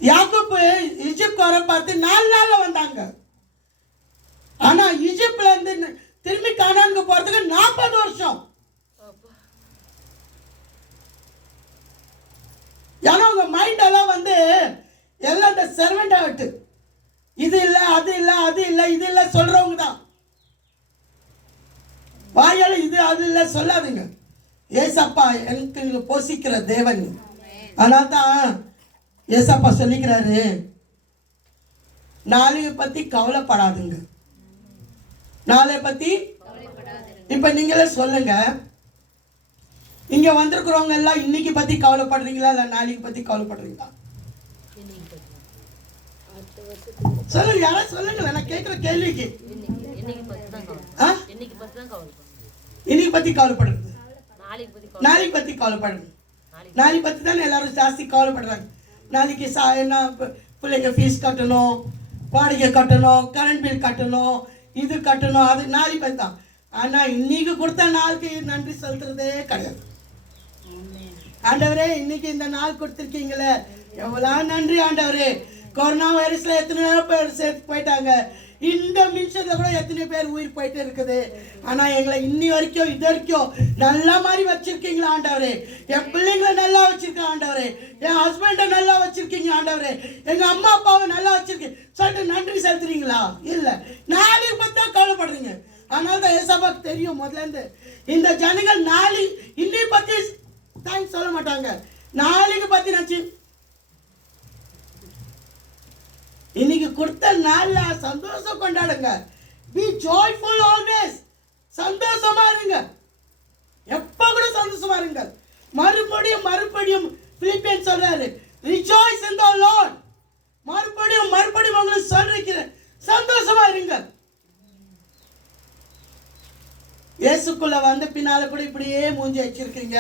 யாக்கோபு ஈஜிப்ட் வர பார்த்து 4 நாள்ல வந்தாங்க. ஆனா ஈஜிப்ட்ல இருந்து திரும்பி கானானுக்கு போறதுக்கு 40 வருஷம். ஏன்னா உங்க மைண்ட் எல்லாம் எல்லாம் இந்த சர்வெண்ட் ஆகிட்டு, இது இல்லை, அது இல்லை, அது இல்லை, இது இல்லை சொல்றவங்க தான். வாயால இது அது இல்லை சொல்லாதுங்க. ஏசப்பா எனக்கு போஷிக்கிற தேவன். அதனால தான் ஏசப்பா சொல்லிக்கிறாரு, நாளைய பத்தி கவலைப்படாதுங்க, நாளைய பத்தி. இப்ப நீங்களே சொல்லுங்க, இங்க வந்திருக்கிறவங்க எல்லாம் இன்னைக்கு பத்தி கவலைப்படுறீங்களா இல்ல நாளைக்கு பத்தி கவலைப்படுறீங்களா? சொல்லுங்க, யாராவது சொல்லுங்க. நான் கேட்கிற கேள்விக்கு இன்னைக்கு பத்தி கவலைப்படுறது, நாளைக்கு பத்தி கவலைப்படுறது. நாளைக்கு பத்தி தானே எல்லாரும் ஜாஸ்தி கவலைப்படுறாங்க. நாளைக்கு என்ன பிள்ளைங்க ஃபீஸ் கட்டணும், வாடகை கட்டணும், கரண்ட் பில் கட்டணும், இது கட்டணும், அது நாளைக்கு பத்தி தான். ஆனா இன்னைக்கு கொடுத்த நாளுக்கு நன்றி செலுத்துறதே கிடையாது. ஆண்டவரே, இன்னைக்கு இந்த நாள் கொடுத்துருக்கீங்களே, எவ்வளவு நன்றி ஆண்டவரே. கொரோனா வைரஸ்ல எத்தனை பேர் சேர்த்து போயிட்டாங்க. இந்த நிமிஷத்துல கூட எத்தனை பேர் உயிர் போயிட்டு இருக்குது. ஆனா எங்களை இன்னி வரைக்கும் இது வரைக்கும் நல்லா மாதிரி வச்சிருக்கீங்களா ஆண்டவரே. என் பிள்ளைங்களை நல்லா வச்சிருக்கேன் ஆண்டவரே. என் ஹஸ்பண்டை நல்லா வச்சிருக்கீங்க ஆண்டவரே. எங்க அம்மா அப்பாவை நல்லா வச்சிருக்கேன் சொல்லிட்டு நன்றி செலுத்துறீங்களா? இல்ல, நாளைக்கு பத்தி கவலைப்படுறீங்க. அதனால தான் ஏசப்பாக்கு தெரியும் முதல்ல இருந்து இந்த ஜனங்கள் இன்னைக்கு பத்தி தேங்க்ஸ் சொல்ல மாட்டாங்க, நாளைக்கு பத்தி நினைச்சு. இன்னைக்கு கொடுத்த நாள்ல சந்தோஷம் கொண்டாடுங்க. B joyful always. சந்தோஷமா இருங்க, எப்ப கூட சந்தோஷமா இருங்க. மறுபடியும் பிலிப்பியன்ஸ் சொல்றாரு, ரிஜாய்ஸ் இன் தி லார்ட். மறுபடியும் உங்களுக்கு சொல்றேன், சந்தோஷமா இருங்க. இயேசுக்குள்ள வந்து பின்னால கூட இப்படியே மூஞ்சி வச்சிருக்கீங்க.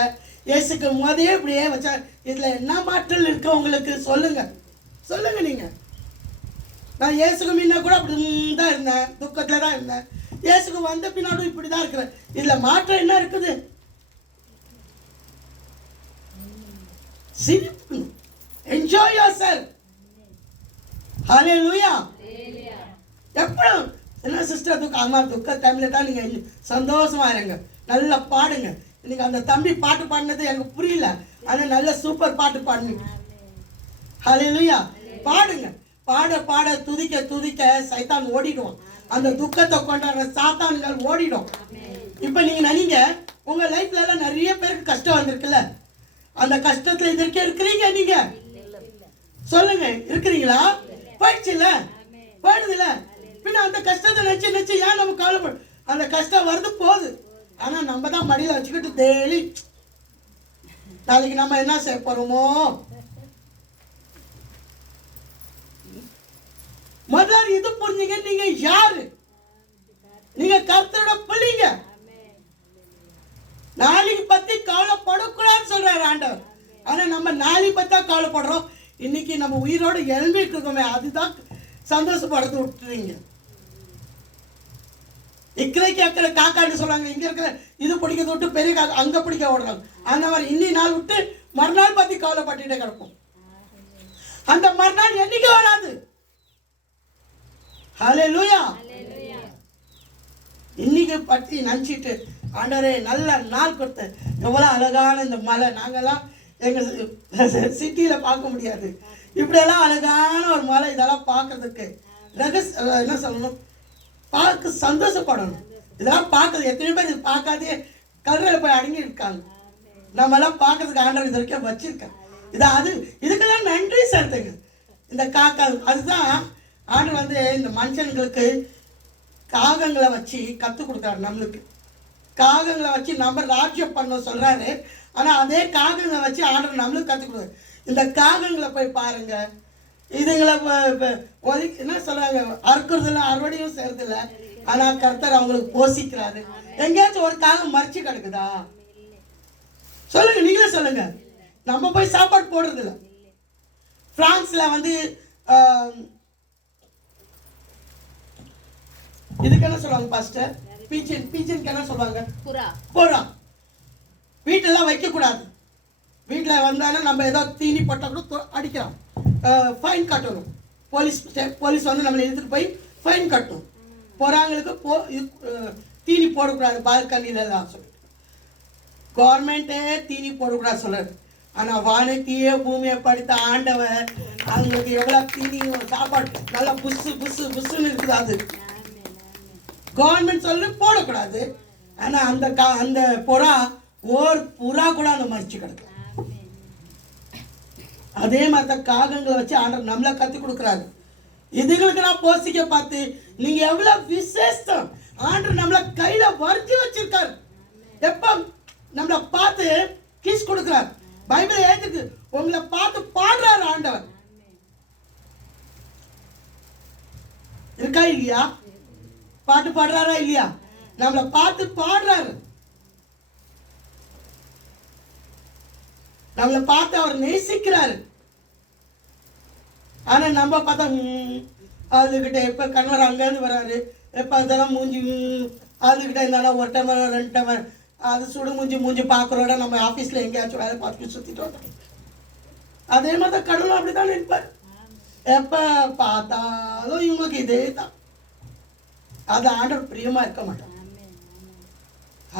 இயேசுக்கு முதலே இப்படியே வச்சா இதுல என்ன மாற்றல் இருக்கு உங்களுக்கு? சொல்லுங்க நீங்க. நான் இயேசுக்கு முன்ன கூட அப்படி தான் இருந்தேன், துக்கத்துல தான் இருந்தேன். இயேசுக்கு வந்த பின்னாலும் இப்படி தான் இருக்கிறேன். இதுல மாற்றம் என்ன இருக்குது? சிரிப்பு. Enjoy yourself. ஹல்லேலூயா. எப்பவும் என்ன சிஸ்டர் துக்க டைம்ல தான் நீங்க சந்தோஷமா இருங்க, நல்லா பாடுங்க. இன்னைக்கு அந்த தம்பி பாட்டு பாடினது எனக்கு புரியல, ஆனா நல்ல சூப்பர் பாட்டு பாடுங்க. ஹல்லேலூயா. பாடுங்க. பாட துதிக்க சைத்தான் ஓடிடுவான். அந்த துக்கத்தை கொண்டாடுற சாத்தான்கள் ஓடிடும். இப்ப நீங்க நினைங்க, உங்க லைஃப்ல எல்லாம் நிறைய பேருக்கு கஷ்டம் வந்திருக்குல்ல, அந்த கஷ்டத்துல இதற்கு இருக்கிறீங்க நீங்க? சொல்லுங்க, இருக்கிறீங்களா? போயிடுதுல. பின்ன அந்த கஷ்டத்தை நினைச்சு ஏன் நம்ம கவலைப்படும்? அந்த கஷ்டம் வருது போகுது. ஆனா நம்ம தான் மடியில வச்சுக்கிட்டு டெய்லி நாளைக்கு நம்ம என்ன செய்ய போறோமோ. முதல்ல இது புரிஞ்சுங்க, நீங்க யாரு? நீங்க கர்த்தரோட பிள்ளைங்க. நாளைக்கு பத்தி கவலைப்படக்கூடாதுன்னு சொல்றாரு ஆண்டவர். ஆனா நம்ம நாளைக்கு பத்தா கவலைப்படுறோம். இன்னைக்கு நம்ம உயிரோடு எழும்பிட்டு இருக்கோமே, அதுதான் சந்தோஷப்படுத்து விட்டுறீங்க. இக்கரைக்கு அக்கறை காக்கான்னு சொல்றாங்க. இங்க இருக்கிற இது பிடிக்கிறது விட்டு பெரிய காக்கா அங்க பிடிக்க ஓடுறாங்க. அந்த மாதிரி இன்னி நாள் விட்டு மறுநாள் பத்தி கவலைப்பட்டுட்டே கிடப்போம். அந்த மறுநாள் என்னைக்கு வராது. ஹல்லேலூயா. இன்னைக்கு பற்றி நினைச்சிட்டு ஆண்டவரே நல்ல நாள் கொடுத்த, எவ்வளவு அழகான இந்த மலை. நாங்கெல்லாம் எங்க சிட்டியில பார்க்க முடியாது, இப்படியெல்லாம் அழகான ஒரு மலை. இதெல்லாம் பார்க்கறதுக்கு என்ன சொல்லணும், பார்க்க சந்தோஷப்படணும். இதெல்லாம் பார்க்குது எத்தனையோ பேர் இது பார்க்காதே கருவில் போய் அடங்கி இருக்காங்க. நம்மளாம் பார்க்கறதுக்கு ஆண்டவர் இது வரைக்கும் வச்சிருக்கேன். இதுக்கெல்லாம் நன்றி செலுத்துங்க. இந்த காக்கா அதுதான் ஆண்டவர் வந்து இந்த மனுஷங்களுக்கு காகங்களை வச்சு கற்றுக் கொடுக்குறாரு. நம்மளுக்கு காகங்களை வச்சு நம்ம ராஜ்யம் பண்ண சொல்கிறாரு. ஆனால் அதே காகங்களை வச்சு ஆண்டவர் நம்மளுக்கு கற்றுக் கொடுக்குறாரு. இந்த காகங்களை போய் பாருங்க, இதுங்களை என்ன சொல்கிறாங்க, அறுக்கிறதுல அறுவடையும் செய்கிறதில்ல. ஆனால் கர்த்தர் அவங்களுக்கு போஷிக்கிறாரு. எங்கேயாச்சும் ஒரு காகம் மறிச்சு கிடக்குதா சொல்லுங்க, நீங்களே சொல்லுங்க. நம்ம போய் சாப்பாடு போடுறதில்ல. பிரான்ஸ்ல வந்து இதுக்கு என்ன சொல்லுவாங்க பாஸ்டர்? பீச்சனுக்கு என்ன சொல்லுவாங்க? புறா. வீட்டெல்லாம் வைக்கக்கூடாது. வீட்டில் வந்தாலும் நம்ம ஏதோ தீனி போட்டால் கூட அடிக்கிறோம், ஃபைன் கட்டணும். போலீஸ் வந்து நம்மளை எடுத்துகிட்டு போய் ஃபைன் கட்டணும். புறாங்களுக்கு தீனி போடக்கூடாது பால்கனியில் எல்லாம் சொல்லிட்டு கவர்மெண்ட்டே தீனி போடக்கூடாது சொல்லுறது. ஆனால் வானத்தையே பூமியை படுத்த ஆண்டவர் அவங்களுக்கு எவ்வளோ தீனி சாப்பாடு நல்லா புஸ்ஸு புஸ்ஸு புஸ்ஸுன்னு இருக்குது. அது கவர்மெண்ட் சொல்லி போடக்கூடாது. ஆனால் அந்த புறா ஒரு புறா கூட அந்த மறிச்சு கிடக்கு. அதே மாதிரி தான் காகங்களை வச்சு ஆண்டவர் நம்மளை கற்றுக் கொடுக்குறாரு. இதுங்களுக்கு நான் போசிக்க பார்த்து நீங்க எவ்வளவு விசேஷம் ஆண்டவர் நம்மளை கையில வரைஞ்சி வச்சிருக்காரு. எப்ப நம்மளை பார்த்து கிஸ் கொடுக்குறாரு. பைபிள் எழுதிருக்கு, உங்களை பார்த்து பாடுறாரு ஆண்டவர். இருக்கா இல்லையா? பாட்டு பாடுறாரா இல்லையா? நம்மளை பார்த்து பாடுறாரு. நம்மளை பார்த்து அவர் நேசிக்கிறாரு. ஆனா நம்ம பார்த்தா அதுகிட்ட எப்ப கணவர் அங்கேருந்து வராரு, எப்ப அதெல்லாம் மூஞ்சி அதுகிட்ட இருந்தாலும் ஒரு டைம் 2 டைம் அது சுடு மூஞ்சி பார்க்குறோட நம்ம ஆஃபீஸில் எங்கேயாச்சும் வேலை பார்த்துட்டு சுற்றிட்டு வந்தோம். அதே மாதிரி தான் கடவுளும் அப்படி தான் இருப்பார். எப்போ பார்த்தாலும் இவங்களுக்கு இதே தான். அது ஆண்டவர் பிரியமாக இருக்க மாட்டோம்.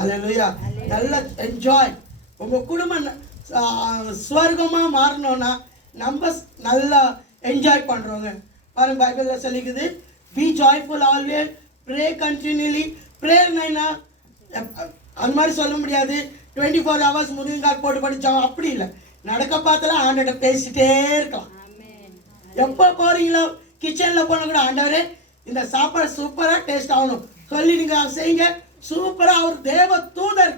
அல்லேலூயா. நல்லா என்ஜாய். உங்கள் குடும்பம் ஸ்வர்க்கமாக மாறணும்னா நம்ம நல்லா என்ஜாய் பண்ணுறோங்க. பாருங்க பைபிளில் சொல்லிக்குது, be joyful always, pray continuously. ப்ரேயர்னா அந்த மாதிரி சொல்ல முடியாது 24 hours முருங்கால் போட்டு படித்தோம் அப்படி இல்லை. நடக்க பார்த்தாலும் ஆண்டவர்கிட்ட பேசிட்டே இருக்கலாம். எப்போ போகிறீங்களோ கிச்சனில் போனால் கூட ஆண்டவரே இந்த சாப்பாடு சூப்பராக டேஸ்ட் ஆகணும் சொல்லி நீங்கள் செய்யுங்க. சூப்பராக அவர் தேவ தூதர்,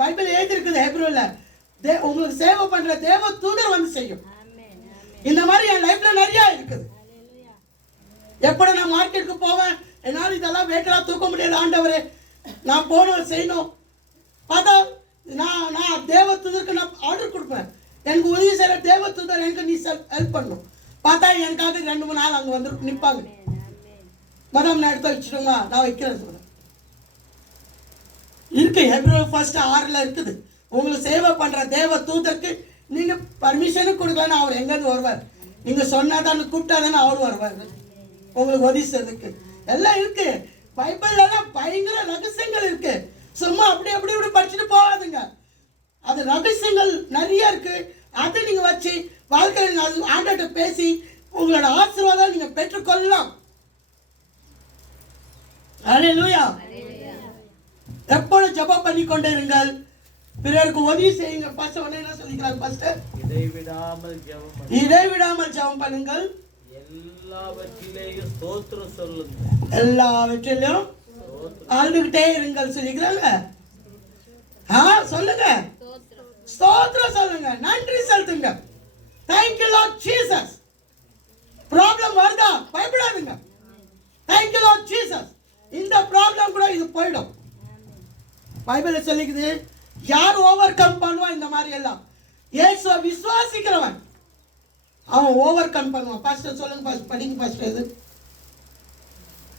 பைபிள் எழுதியிருக்குது ஹெப்ரோவில், உங்களுக்கு சேவை பண்ணுற தேவ தூதர் வந்து செய்யும். இந்த மாதிரி என் லைஃப்பில் நிறையா இருக்குது. எப்படி நான் மார்க்கெட்டுக்கு போவேன், என்னால் இதெல்லாம் வெயிட்டெல்லாம் தூக்க முடியாது ஆண்டவரே, நான் போகணும் செய்யணும். பார்த்தா நான் தேவதூதருக்கு நான் ஆர்டர் கொடுப்பேன். எனக்கு உதவி செய்கிற தேவதூதர் எனக்கு நீ ஹெல்ப் பண்ணணும். பார்த்தா எனக்காக 2-3 நாள் அங்கே வந்து நிற்பாங்க. மதம் நான் எடுத்து வச்சுட்டோமா, நான் வைக்கிறேன் சொல்கிறேன். இருக்கு Hebrews 1:6 இருக்குது. உங்களுக்கு சேவை பண்ணுற தேவ தூதருக்கு நீங்கள் பர்மிஷனும் கொடுக்கலன்னு அவர் எங்கேருந்து வருவார்? நீங்கள் சொன்னால் தானே, கூப்பிட்டா தானே அவர் வருவார் உங்களுக்கு உதவி செய்யறதுக்கு. எல்லாம் இருக்கு பைபிள்லாம். பயங்கர ரகசியங்கள் இருக்கு. சும்மா அப்படி படிச்சுட்டு போகாதுங்க. அது ரகசியங்கள் நிறைய இருக்கு. அதை நீங்க வச்சு வாழ்க்கையில் ஆண்டவர்கிட்ட பேசி உங்களோட ஆசீர்வாதம் நீங்க பெற்றுக்கொள்ளலாம். அல்லேலூயா. எப்பொழுதும் ஜெபம் பண்ணி கொண்டே இருங்கள், பிறருக்கு உதவி செய்யுங்க. ஃபர்ஸ்ட் ஒண்ணே என்ன சொல்லிக்கிறாங்க பாஸ்டர்? இடைவிடாமல் ஜெபம் பண்ணுங்கள், எல்லாவற்றிலேயும் ஸ்தோத்திரம் சொல்லுங்க, எல்லாவற்றிலும் ஆண்டுகிட்டே இருங்கள் சொல்லிக்கிறாங்க. சொல்லுங்க, ஸ்தோத்திரம் சொல்லுங்க, நன்றி செலுத்துங்க. Thank you Lord Jesus. Problem வருதா பயப்படாதுங்க. Thank you Lord Jesus. இந்த ப்ராப்ளம் கூட இது போயிடும். பைபிள்ல சொல்லிக்குது, யார் ஓவர் கம் பண்ணுவான் இந்த மாதிரி எல்லாம்? இயேசுவை விசுவாசிக்கிறவன் அவன் ஓவர் கம் பண்ணுவான். பாஸ்டர் சொல்லுங்க, பாஸ்டர் படிங்க பாஸ்டர். இது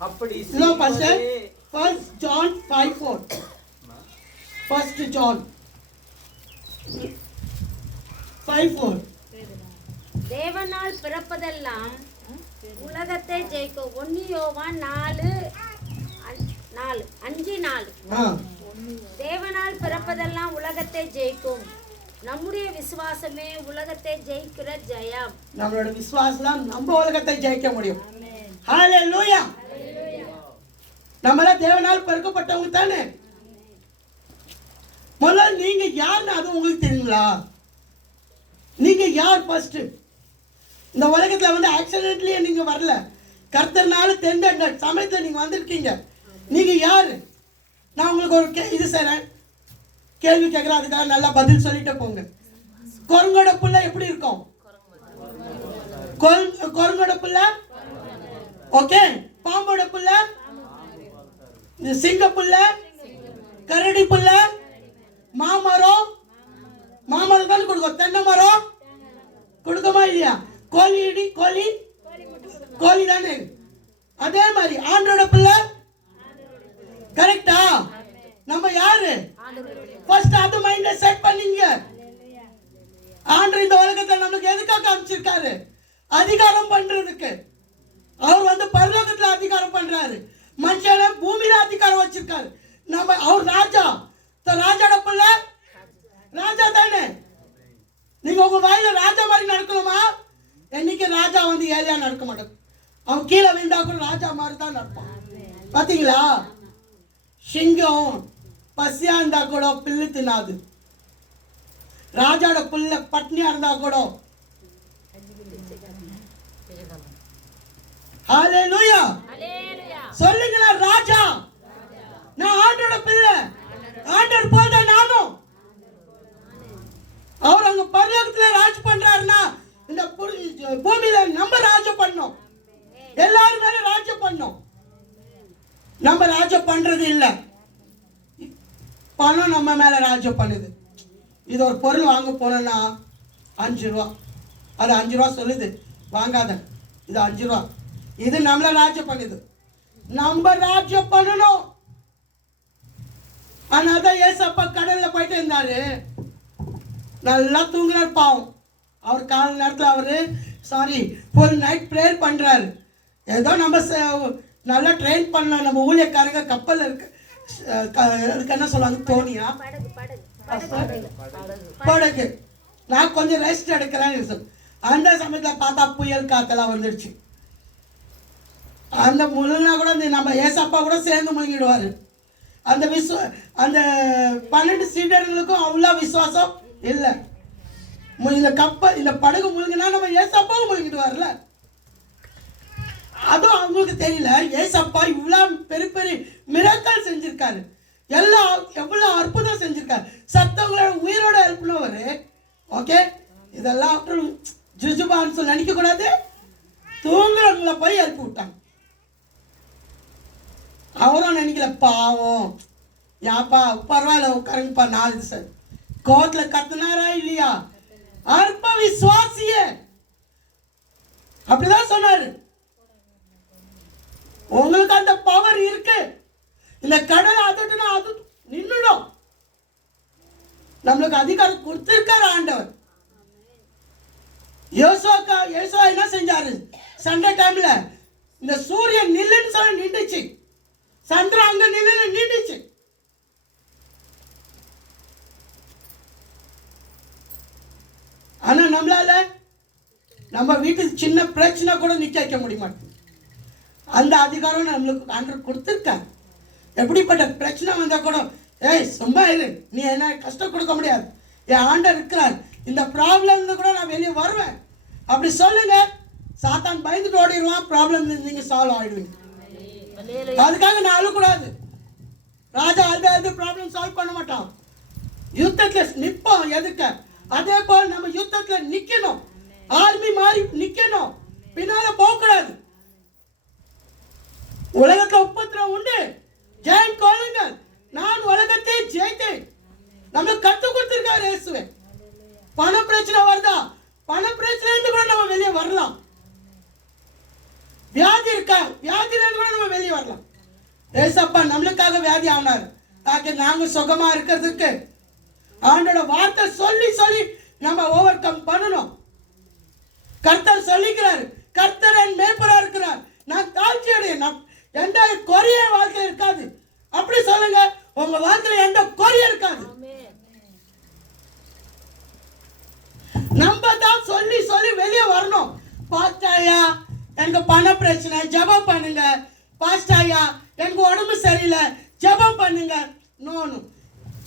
அப்படி இல்ல பாஸ்டர், 1 John 5:4. 1 John 5:4. தேவனால் பிறப்பதெல்லாம் உலகத்தை ஜெயிக்கும். 1 யோவான் 4:5. தேவனால் பிறப்பதெல்லாம் உலகத்தை ஜெயிக்கும். நம்முடைய விசுவாசமே உலகத்தை ஜெயிக்கிற ஜெயம். நம்மளோட விசுவாசம் நம்ம உலகத்தை ஜெயிக்க முடியும். ஹalleluya. நம்மளாம் தேவனால் பிறக்கப்பட்டவங்க தானே. முதல்ல நீங்க யாருன்னு அது உங்களுக்கு தெரியுங்களா? நீங்க யார்? ஃபர்ஸ்ட் இந்த உலகத்துல வந்து ஆக்சிடென்ட்லயே நீங்க வரல, கர்த்தர்னால தெரிந்த சமயத்துல நீங்க வந்திருக்கீங்க. நீங்க யாரு? நான் உங்களுக்கு ஒரு இது செய்றேன், கேள்வி கேட்குறேன், அதுக்காக நல்லா பதில் சொல்லிட்டு போங்க. குரங்கோட புள்ள எப்படி இருக்கும்? குரங்கோட புள்ள ஓகே. பாம்போட புள்ள, சிங்க புள்ள, கரடி புள்ள, மாமரம் தானே கொடுக்கும். தென்னை மரம் கொடுக்குமா இல்லையா? கோழி தானே. அதே மாதிரி ஆண்டோட பிள்ளை. கரெக்டா? நம்ம யாரு? ஃபர்ஸ்ட் அது மைண்ட செட் பண்ணீங்க. ஆண்டவர் இந்த உலகத்துல நமக்கு எதுக்காக அமைச்சிருக்காரு? அதிகாரம் பண்றதுக்கு. அவர் வந்து பரலோகத்துல அதிகாரம் பண்றாரு, மனுஷன பூமியில அதிகாரம் வச்சிருக்காரு. நம்ம அவர் ராஜா. ராஜாட பிள்ளை ராஜா தானே. நீங்க உங்க வாயில ராஜா மாதிரி நடக்கணுமா? என்னைக்கு ராஜா வந்து ஏழையா நடக்க மாட்டாங்க. அவன் கீழே விழுந்தா கூட ராஜா மாதிரி தான் நடப்பான். பாத்தீங்களா? சிங்கம் பசியா இருந்தா கூட பில்லு தின்னாது. ராஜாட பிள்ளை பட்னியா இருந்தா கூட. ஹalleluya சொல்லுங்களா? ராஜா. நான் ஆண்டோட பிள்ளை, ஆண்டவர் போல நானும். அவர் அங்க பரலோகத்துல ராஜ் பண்றாருன்னா இந்த பூமியில நம்ம ராஜ்யம் பண்ணோம். எல்லாரும் மேல ராஜ்யம் பண்ணோம். நம்ம ராஜ்யம் பண்றது இல்ல, பணம் நம்ம மேல ராஜ்யம் பண்ணுது. இது ஒரு பொருள் வாங்க போனோம்னா 5 ரூபா, அது 5 ரூபா சொல்லுது, வாங்காத, இது 5 ரூபா. இது நம்மள ராஜ்யம் பண்ணுது. நம்ம ராஜ்யம் பண்ணணும். ஆனாதான் ஏசப்பா கடல்ல போயிட்டு இருந்தாரு, நல்லா தூங்குறாரு பாவம். அவர் கால நேரத்தில் அவரு ஃபுல் நைட் ப்ரேயர் பண்றாரு. ஏதோ நம்ம நல்லா ட்ரெயின் பண்ணலாம். நம்ம ஊழியக்காரங்க கப்பல் இருக்கு, அதுக்கு என்ன சொல்லுவாங்க, தோணியா, படகு. நான் கொஞ்சம் ரெஸ்ட் எடுக்கிறேன். அந்த சமயத்தில் பார்த்தா புயல் காத்தெல்லாம் வந்துடுச்சு. அந்த முழுங்கினா கூட நம்ம ஏசப்பா கூட சேர்ந்து முழுங்கிடுவாரு. அந்த அந்த 12 சீடர்களுக்கும் அவ்வளோ விசுவாசம் இல்லை. இந்த கப்பல் இந்த படகு முழுங்கினா நம்ம ஏசப்பாவும் முழுங்கிடுவார்ல. அதுவும் அவங்களுக்கு தெரியல. ஏசப்பா இவ்வளோ பெரிய பெரிய மிராக்கிள் செஞ்சிருக்காரு, எல்லாம் எவ்வளோ அற்புதம் செஞ்சிருக்காரு. சத்தவங்களோட உயிரோட எழுப்பினவர். ஓகே, இதெல்லாம் ஜுஜுபான்னு சொல்லி நினைக்க கூடாது. தூங்குறவங்கள போய் எழுப்பி விட்டாங்க. அவரும் நினைக்கல, பாவம், யாப்பா பரவாயில்ல உட்காருங்கப்பா, 4 சார் கோர்ட்ல கத்துனாரா இல்லையா? அற்ப விசுவாசிய அப்படிதான் சொன்னாரு. உங்களுக்கு அந்த பவர் இருக்கு. இந்த கடலை அதட்டுனா அது நின்னுடும். நம்மளுக்கு அதிகாரம் கொடுத்திருக்காரு ஆண்டவர். யோசுவா என்ன செஞ்சாரு? சண்டே டைம்ல இந்த சூரியன் நில்லுன்னு சொல்லி நின்றுச்சு, சந்திரன் அங்க நின்றுச்சு. ஆனா நம்மளால நம்ம வீட்டுக்கு சின்ன பிரச்சனை கூட நிக்க வைக்க முடிய மாட்டேங்குது. அந்த அதிகாரம் நம்மளுக்கு ஆண்டவர் கொடுத்திருக்காரு. எப்படிப்பட்ட பிரச்சனை வந்தா கூட, ஏய் சும்மா இரு, நீ என்ன கஷ்டம் கொடுக்க முடியாது, என் ஆண்டவர் இருக்கிறார், இந்த ப்ராப்ளம்ல கூட நான் வெளியே வருவேன் அப்படி சொல்லுங்க. சாத்தான் பயந்துட்டு ஓடிடுவான், ப்ராப்ளம் நீங்க சால்வ் ஆயிடுவீங்க. அதுக்காக நான் அழக்கூடாது. ராஜா அது ப்ராப்ளம் சால்வ் பண்ண மாட்டான். யுத்தத்துல நிற்போம். எதுக்க? அதே போல் நம்ம யுத்தத்துல நிக்கணும், ஆர்மி மாதிரி நிக்கணும், பின்னால போகக்கூடாது. உலகத்துல உபத்திரம் உண்டு, ஜெயம் கொள்ளுங்கள், நான் உலகத்தை ஜெயித்தேன். நம்ம கத்து கொடுத்திருக்காரு இயேசுவே. பண பிரச்சனை வருதா? பண பிரச்சனை இருந்து கூட நம்ம வெளியே வரலாம். வியாதி இருக்கா? வியாதியில இருந்து கூட நம்ம வெளியே வரலாம். ஏசப்பா நம்மளுக்காக வியாதி ஆனார், தாக்கி நாங்க சுகமா இருக்கிறதுக்கு. ஆண்டோட வார்த்தை சொல்லி சொல்லி நம்ம ஓவர் கம் பண்ணணும். கர்த்தர் சொல்லிக்கிறார், கர்த்தர் என் மேய்ப்பரா இருக்கிறார், நான் தாழ்ச்சி அடையேன், எந்த குறைய வாழ்க்கையில் இருக்காது. அப்படி சொல்லுங்க, உங்க வாழ்க்கையில எந்த குறைய இருக்காது. நம்ம தான் சொல்லி சொல்லி வெளியே வரணும். பாஸ்டாயா எனக்கு பண பிரச்சனை, ஜெபம் பண்ணுங்க. பாஸ்டாயா எனக்கு எங்க உடம்பு சரியில்லை ஜெபம் பண்ணுங்க. நோனும்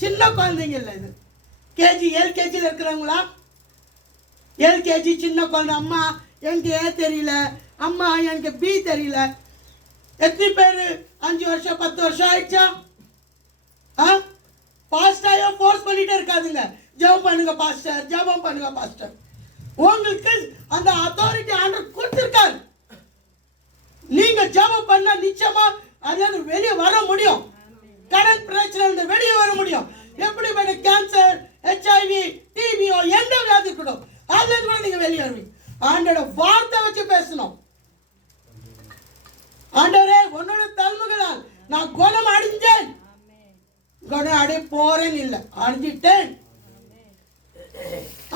சின்ன குழந்தைங்க இல்லை, இது கேஜி எல்கேஜியில் இருக்கிறவங்களா? எல்கேஜி சின்ன குழந்தை, அம்மா எனக்கு ஏ தெரியல, அம்மா எனக்கு பி தெரியல. எத்தனை பேர் 5 வருஷம் 10 வருஷம் ஆயிடுச்சா? பாஸ்டாயோ ஃபோர்ஸ் பண்ணிட்டே இருக்காதுங்க, ஜெபம் பண்ணுங்க பாஸ்டர், ஜெபம் பண்ணுங்க பாஸ்டர். உங்களுக்கு அந்த அத்தாரிட்டி ஆண்டவர் கொடுத்திருக்காரு. நீங்க ஜெபம் பண்ணா நிச்சயமா அதுல வெளியே வர முடியும். கடன் பிரச்சனை வெளியே வர முடியும். எப்படிப்பட்ட கேன்சர், HIV, டிபிஓ எந்த வியாதி இருக்கட்டும், அதுல கூட நீங்க வெளியே வருவீங்க. ஆண்டோட வார்த்தை வச்சு பேசணும். ஆண்டவரே, உன்னோட தன்மைகளால் நான் குணம் அடைஞ்சேன், குணம் அடைய போறேன் இல்ல, அடைஞ்சிட்டேன்.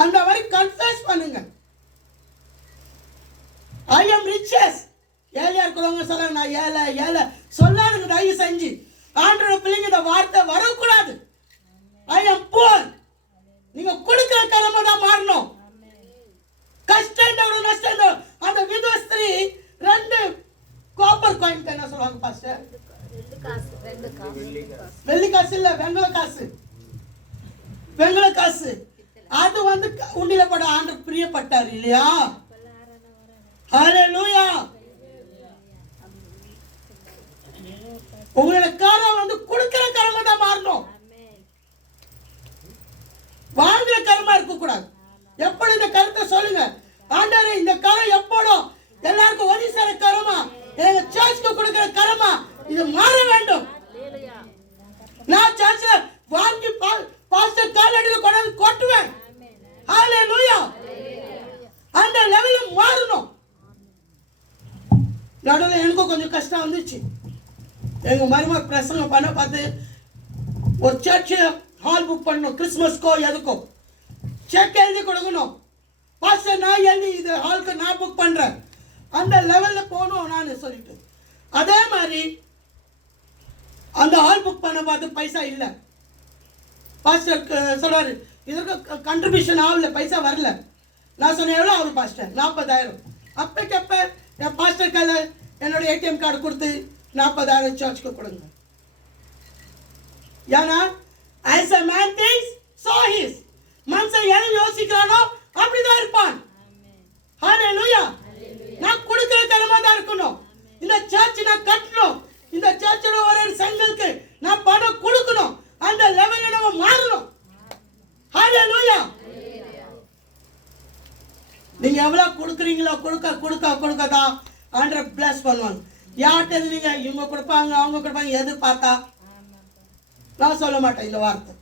அந்த மாதிரி கன்ஃபஸ் பண்ணுங்க. I am riches. ஏழையா இருக்கிறவங்க சொல்ல, நான் ஏழை ஏழை சொல்லாதுங்க தயவு செஞ்சு. ஆண்டோட பிள்ளைங்க இந்த வார்த்தை வரக்கூடாது. I am poor. நீங்க கொடுக்கிற கடமை தான் மாறணும். கஷ்டம் நஷ்டம். அந்த விதவை ஸ்திரீ 2 காப்பர் காயின் என்ன சொல்லுவாங்க பாஸ்டர்? வெள்ளி காசு இல்ல, வெங்கல காசு. வெங்கல காசு அது உண்டில பட ஆண்டவர் பிரியப்பட்டார் இல்லையா? ஹல்லேலூயா. உங்களோட காரம் கொடுக்கிற கர்மா தான் மாறணும், வாங்குற கர்மா இருக்க கூடாது. எப்படி இந்த கருத்தை சொல்லுங்க, ஆண்டவரே இந்த கரம் எப்போதும் எல்லாருக்கும் ஒரே சேர கரமா, எங்க சர்ச்சுக்கு கொடுக்கிற கரமா இது மாற வேண்டும். நான் சர்ச்ல வாங்கி பாஸ்டர் காலடியில கொண்டு கொட்டுவேன். ஹல்லேலூயா. அந்த லெவலில் மாறணும். நடுவில் எனக்கும் கொஞ்சம் கஷ்டம் வந்துச்சு. எங்க மருமக பிரசங்கம் பண்ண பார்த்து ஒரு சர்ச்சு ஹால் புக் பண்ணணும், கிறிஸ்மஸ்க்கோ எதுக்கோ செக் எழுதி கொடுக்கணும். பாஸ்டர் நான் எழுதி இது ஹாலுக்கு நான் புக் பண்றேன், அந்த லெவலில் போகணும் நான் சொல்லிட்டு. அதே மாதிரி அந்த ஹால் புக் பண்ண பார்த்து பைசா இல்லை. பாஸ்டர் சொல்றாரு இதற்கு கண்ட்ரிபியூஷன் ஆகல, பைசா வரல. நான் சொன்னேன் எவ்வளோ ஆகும் பாஸ்டர்? 40,000. அப்பக்கப்ப என் பாஸ்டர் கையில் என்னோட ATM கார்டு கொடுத்து 40,000 சர்ச்சுக்கு கொடுங்க. ஏன்னா as a man thinks so he is. மனுஷன் எதை யோசிக்கிறானோ அப்படிதான் இருப்பான். ஹல்லேலூயா. நான் கொடுக்கிற கடமை தான் இருக்கணும். இந்த சர்ச் நான் கட்டணும், இந்த சர்ச்சோட ஒரு சங்கலுக்கு நான் பணம் கொடுக்கணும். அந்த லெவலில் நம்ம மாறணும். ஹல்லேலூயா. நீங்க எவ்வளவு கொடுக்குறீங்களோ கொடுக்க தான் ஆண்டவர் பிளஸ் பண்ணுவாங்க. யார்கிட்ட நீங்க இவங்க கொடுப்பாங்க அவங்க கொடுப்பாங்க எதிர்பார்த்தா நான் சொல்ல மாட்டேன் இந்த வார்த்தை.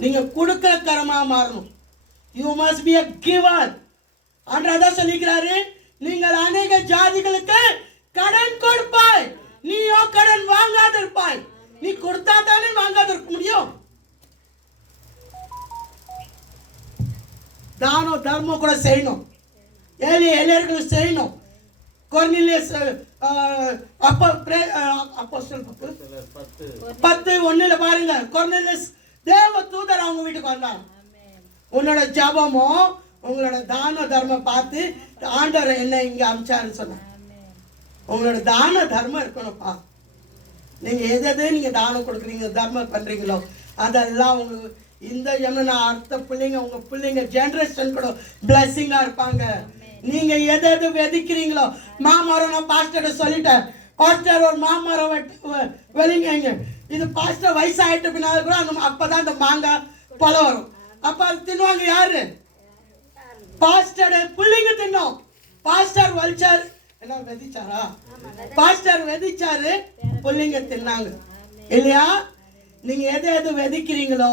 நீங்க கொடுக்கிற கரமா மாறணும். You must be a giver. ஆண்டவர் அதான் சொல்லிக்கிறாரு, நீங்கள் அநேக ஜாதிகளுக்கு கடன் கொடுப்பாய், நீயோ கடன் வாங்காத இருப்பாய். நீ கொடுத்தா தானே வாங்காத இருக்க முடியும். தானம் தர்மம் கூட செய்யணும், எளியர்களுக்கு செய்யணும். கொர்னிலியஸ் அப்போஸ்தலர் 10:1 பாருங்க, கொர்னிலியஸ் தேவ தூதர் அவங்க வீட்டுக்கு வந்தாங்க. உன்னோட ஜபமோ உங்களோட தான தர்மம் பார்த்து ஆண்டவர் என்ன இங்க அமிச்சாருன்னு சொன்னாங்க. உங்களோட தான தர்மம் இருக்கணும்ப்பா. நீங்க எதை நீங்க தானம் கொடுக்குறீங்க, தர்மம் பண்றீங்களோ அதெல்லாம் உங்களுக்கு இந்த நான் அடுத்த பிள்ளைங்க உங்க பிள்ளைங்க ஜெனரேஷன் கூட பிளஸிங்கா இருப்பாங்க. நீங்க எதை விதைக்கிறீங்களோ, மாமரம் நான் பாஸ்டர் சொல்லிட்டேன், பாஸ்டர் ஒரு மாமரம் வெளிங்க. இது பாஸ்டர் வயசாயிட்ட பின்னால கூட அந்த அப்பதான் அந்த மாங்காய் பழம் வரும். அப்ப அது தின்னுவாங்க யாரு? பாஸ்டர் பிள்ளைங்க தின்னோம். பாஸ்டர் வலிச்சார் என்ன விதிச்சாரா? பாஸ்டர் விதிச்சாரு, பிள்ளைங்க தின்னாங்க இல்லையா? நீங்க எதை விதைக்கிறீங்களோ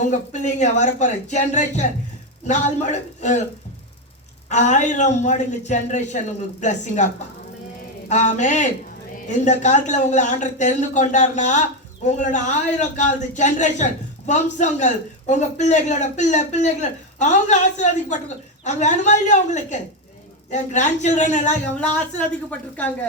உங்க பிள்ளைங்க வரப்போற ஜெனரேஷன் 4 மடங்கு 1000 மடங்கு ஜெனரேஷன் உங்களுக்கு பிளஸிங்கா இருப்பாங்க. ஆமென். இந்த காலத்துல உங்களை ஆண்டவர் தெரிந்து கொண்டார்னா உங்களோட 1000 காலத்து ஜெனரேஷன் வம்சங்கள் உங்க பிள்ளைகளோட பிள்ளைகளோட அவங்க ஆசீர்வதிக்கப்பட்டிருக்காங்க. அது வேணுமா இல்லையா உங்களுக்கு? என் கிராண்ட் சில்ட்ரன் எல்லாம் எவ்வளவு ஆசீர்வதிக்கப்பட்டிருக்காங்க.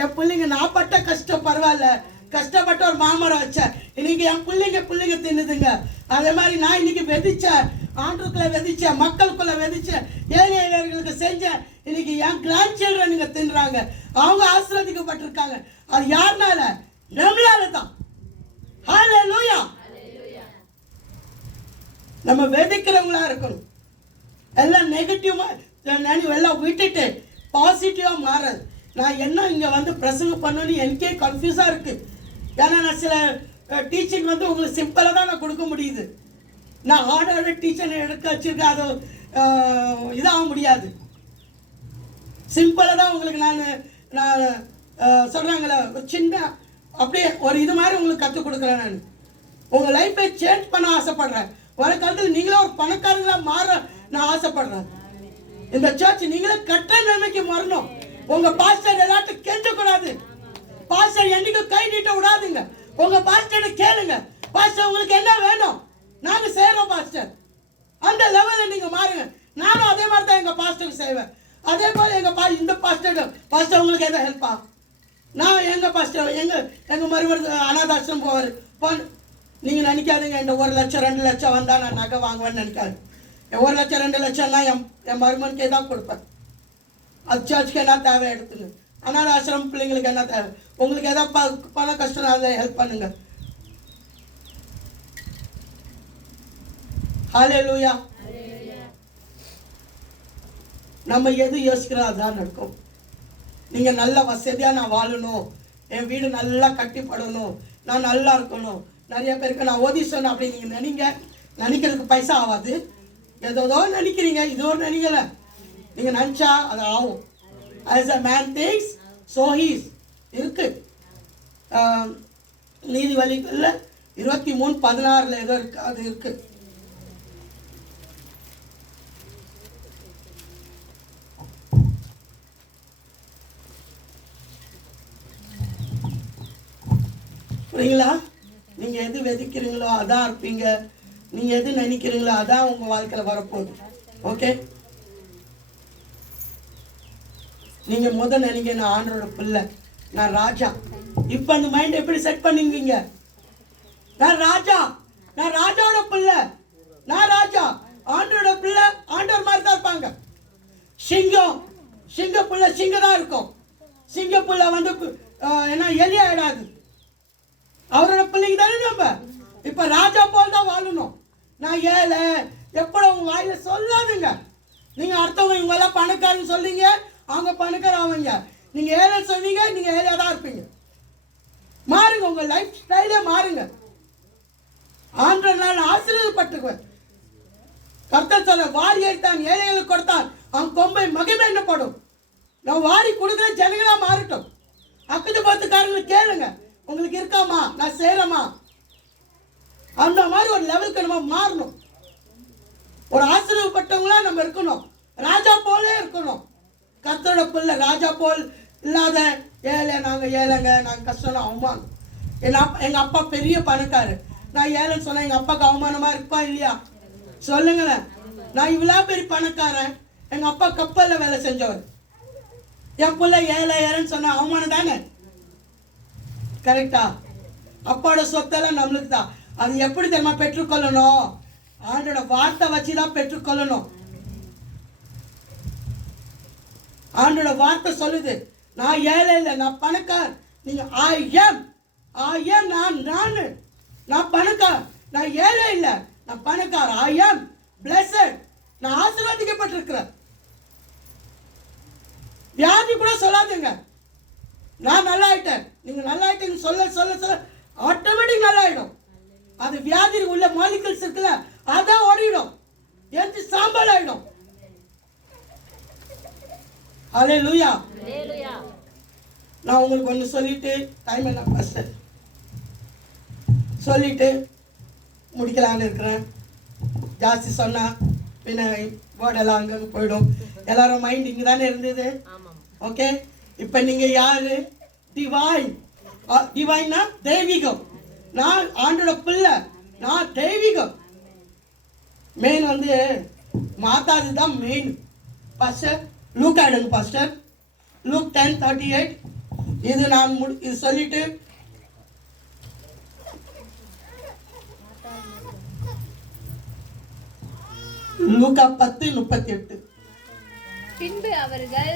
என் பிள்ளைங்க நான் பட்ட கஷ்டம் பரவாயில்ல, கஷ்டப்பட்ட ஒரு மாமரம் வச்சேன், இன்னைக்கு என் பிள்ளைங்க தின்னுதுங்க. அதே மாதிரி நான் இன்னைக்கு விதைச்சேன், ஆண்டுக்குள்ள விதைச்சேன், மக்களுக்குள்ள விதைச்சேன், ஏழைகளுக்கு செஞ்சேன், இன்னைக்கு என் கிராண்ட் சில்ட்ரன் நீங்க தின்றாங்க, அவங்க ஆசீர்வதிக்கப்பட்டிருக்காங்க. அது யாருனால? நம்மளால தான். ஹalleluya. நம்ம விதைக்கிறவங்களா இருக்கணும். எல்லாம் நெகட்டிவா எல்லாம் விட்டுட்டு பாசிட்டிவா மாறது. நான் என்ன இங்க வந்து பிரசங்கம் பண்ணணும்னு எனக்கே கன்ஃபியூஸா இருக்கு. ஏன்னா நான் சில டீச்சிங் வந்து உங்களுக்கு சிம்பிளா தான் நான் கொடுக்க முடியுது. நான் ஹார்டான டீச்சர் எடுக்க வச்சிருக்கேன், அது இதாக முடியாது. சிம்பிளாக தான் உங்களுக்கு நான் சொல்கிறாங்களே ஒரு சின்ன அப்படியே ஒரு இது மாதிரி உங்களுக்கு கற்றுக் கொடுக்குறேன். நான் உங்கள் லைஃப்பை சேஞ்ச் பண்ண ஆசைப்படுறேன். வர காலத்தில் நீங்களே ஒரு பணக்காரங்களாக மாற நான் ஆசைப்படுறேன். இந்த சர்ச் நீங்களே கட்ட நிலைமைக்கு மாறணும். உங்கள் பாஸ்டர் எல்லாத்தையும் கெஞ்சக்கூடாது. பாஸ்டர் என்னைக்கும் கை நீட்ட விடாதுங்க. உங்கள் பாஸ்டரை கேளுங்க, பாஸ்டர் உங்களுக்கு என்ன வேணும், நாங்கள் செய்கிறோம் பாஸ்டர். அந்த லெவலில் நீங்கள் மாறுங்க. நானும் அதே மாதிரி தான் எங்கள் பாஸ்டருக்கு செய்வேன். அதே போல் இந்த பாஸ்டர் உங்களுக்கு எதாவது ஹெல்ப்பா? நான் எங்கள் பாஸ்டர் எங்கள் மறுபடி அனாதாசிரம் போவார். நீங்கள் நினைக்காதீங்க இந்த 1 லட்சம் 2 லட்சம் வந்தால் நான் நகை வாங்குவேன்னு நினைக்காது. 1 லட்சம் 2 லட்சம்னா என் மருமனுக்கே தான் கொடுப்பேன். அது சர்ச்சுக்கு என்ன தேவை எடுத்துங்க. அனாதாசிரம் பிள்ளைங்களுக்கு என்ன தேவை, உங்களுக்கு எதாவது பண கஷ்டம் அதில் ஹெல்ப் பண்ணுங்க. ஹalleluya. நம்ம எது யோசிக்கிறோம் அதான் நடக்கும். நீங்கள் நல்ல வசதியாக நான் வாழணும், என் வீடு நல்லா கட்டிப்படணும், நான் நல்லா இருக்கணும். நிறைய பேருக்கு நான் ஓதி சொன்னேன் அப்படி நீங்கள் நினைக்கிறதுக்கு பைசா ஆகாது. ஏதோ நினைக்கிறீங்க, இதோ நினைக்கல. நீங்கள் நினச்சா அது ஆகும். as a man thinks so he is. இருக்கு நீதிபதிகளில் 23:16 ஏதோ இருக்கு, அது இருக்கு. புரியுங்களா? நீங்கள் எது விதைக்கிறீங்களோ அதான் இருப்பீங்க. நீங்கள் எது நினைக்கிறீங்களோ அதான் உங்கள் வாழ்க்கையில் வரப்போகுது. ஓகே, நீங்கள் நினைக்க நான் ஆண்டரோட பிள்ளை, நான் ராஜா. இப்போ அந்த மைண்ட் எப்படி செட் பண்ணுவீங்க? நான் ராஜாவோட பிள்ளை, நான் ராஜா. ஆண்டரோட பிள்ளை ஆண்டவர் மாதிரி தான் இருப்பாங்க. சிங்க பிள்ளை சிங்க தான் இருக்கும். சிங்க பிள்ளை வந்து என்ன எலி ஆயிடாது. அவரோட பிள்ளைங்க தானே நம்ம. இப்போ ராஜா போல் தான் வாழணும். நான் ஏழை எப்போ உங்க வாயில சொல்லாதுங்க. நீங்கள் அடுத்தவங்க இவங்கெல்லாம் பணக்காரன்னு சொல்றீங்க, அவங்க பணக்கார ஆவீங்க. நீங்கள் ஏழை சொன்னீங்க, நீங்கள் ஏழையாக தான் இருப்பீங்க. மாறுங்க, உங்கள் லைஃப் ஸ்டைலே மாறுங்க. ஆண்டவர் நான் ஆசீர்வாதப்பட்டுக்குவேன். கர்த்தர் சொல்ல வாரி எடுத்தான் ஏழைகளுக்கு கொடுத்தான், அவன் கொம்பை மகிமை என்னப்படும். நான் வாரி கொடுக்குற ஜனங்களா மாறட்டும். அக்கத்து பத்துக்காரங்களுக்கு கேளுங்க, உங்களுக்கு இருக்காமா, நான் செய்கிறேம்மா. அந்த மாதிரி ஒரு லெவலுக்கு நம்ம மாறணும். ஒரு ஆசீர்வாதப்பட்டவங்களா நம்ம இருக்கணும். ராஜா போலே இருக்கணும். கர்த்தரோட பிள்ளை ராஜா போல் இல்லாத ஏழை, நாங்கள் ஏழைங்க, நாங்கள் கஷ்டம் அவமானம். எங்கள் அப்பா பெரிய பணக்காரு, நான் ஏழைன்னு சொன்னேன், எங்கள் அப்பாவுக்கு அவமானமாக இருப்பா இல்லையா? சொல்லுங்களேன். நான் இவ்வளோ பெரிய பணக்காரன், எங்கள் அப்பா கப்பலில் வேலை செஞ்சவர். என் பிள்ளை ஏழைன்னு சொன்ன அவமானம் தானே? கரெக்டா? அப்பாவோட சொத்தெல்லாம் நம்மளுக்கு தான். அது எப்படி தெரியுமா பெற்றுக்கொள்ளணும்? ஆண்டோட வார்த்தை வச்சு தான் பெற்றுக்கொள்ளணும். ஆண்டோட வார்த்தை சொல்லுது, நான் ஏழை இல்லை, நான் பணக்கார். நீங்க I am நான் பணக்கார், நான் ஏழை இல்லை, நான் பணக்கார். I am blessed, நான் ஆசீர்வதிக்கப்பட்டிருக்கிறேன். வியாதி கூட சொல்லாதுங்க, நான் நல்லா ஆயிட்டேன். நீங்க நல்லா ஆயிட்டீங்க சொல்ல சொல்ல சொல்ல ஆட்டோமேட்டிக் நல்லா ஆயிடும். அது வியாதி உள்ள மாலிகல்ஸ் இருக்குல்ல, அதான் ஓடிடும், எந்த சாம்பல் ஆயிடும். ஹல்லேலூயா. நான் உங்களுக்கு ஒன்று சொல்லிட்டு டைம் என்ன பாஸ்டர் சொல்லிட்டு முடிக்கலான்னு இருக்கிறேன். ஜாஸ்தி சொன்னா பின்ன வேர்டெல்லாம் அங்கே போயிடும். எல்லாரும் மைண்ட் இங்கே தானே இருந்தது. ஓகே, இப்போ நீங்கள் யாரு? டிவைன்னா தெய்வீகம். நான் ஆண்டோட பிள்ளை, நான் தெய்வீகம். மெயின் வந்து மாதாது தான் மெயின். பாஸ்டர் லூக் ஆயிடுங்க பாஸ்டர், லூக் 10:38. இது நான் இது சொல்லிட்டு லூக்கா 10:38. பின்பு அவர்கள்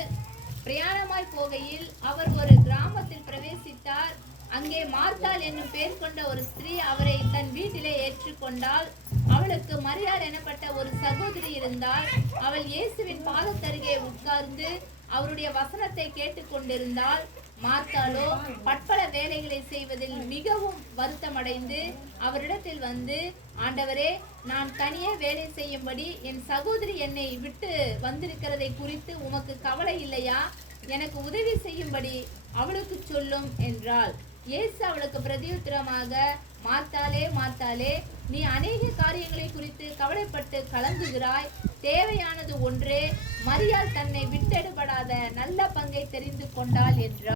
பிரயாணமாய் போகையில் அவர் ஒரு கிராமத்தில் பிரவேசித்தார். அங்கே மார்த்தாள் என்னும் பேர் கொண்ட ஒரு ஸ்திரீ அவரை தன் வீட்டிலே ஏற்றுக்கொண்டாள். அவளுக்கு மரியாள் எனப்பட்ட ஒரு சகோதரி இருந்தாள். அவள் இயேசுவின் பாதத்தருகே உட்கார்ந்து அவருடைய வசனத்தை கேட்டுக்கொண்டிருந்தாள். மார்த்தாளோ பற்பல வேலைகளை செய்வதில் மிகவும் வருத்தமடைந்து அவரிடத்தில் வந்து, ஆண்டவரே, நான் தனியே வேலை செய்யும்படி என் சகோதரி என்னை விட்டு வந்திருக்கிறதை குறித்து உமக்கு கவலை இல்லையா? எனக்கு உதவி செய்யும்படி அவளுக்கு சொல்லும் என்றாள். இயேசு அவளுக்கு பிரதியுத்தரமாக, மார்த்தாளே, மார்த்தாளே, நீ அநேக காரியங்களை குறித்து கவலைப்பட்டு கலங்குகிறாய். தேவையானது ஒன்றே. மரியாள் தன்னை விட்டெடுபடாத நல்ல பங்கை தெரிந்து கொண்டாள் என்றார்.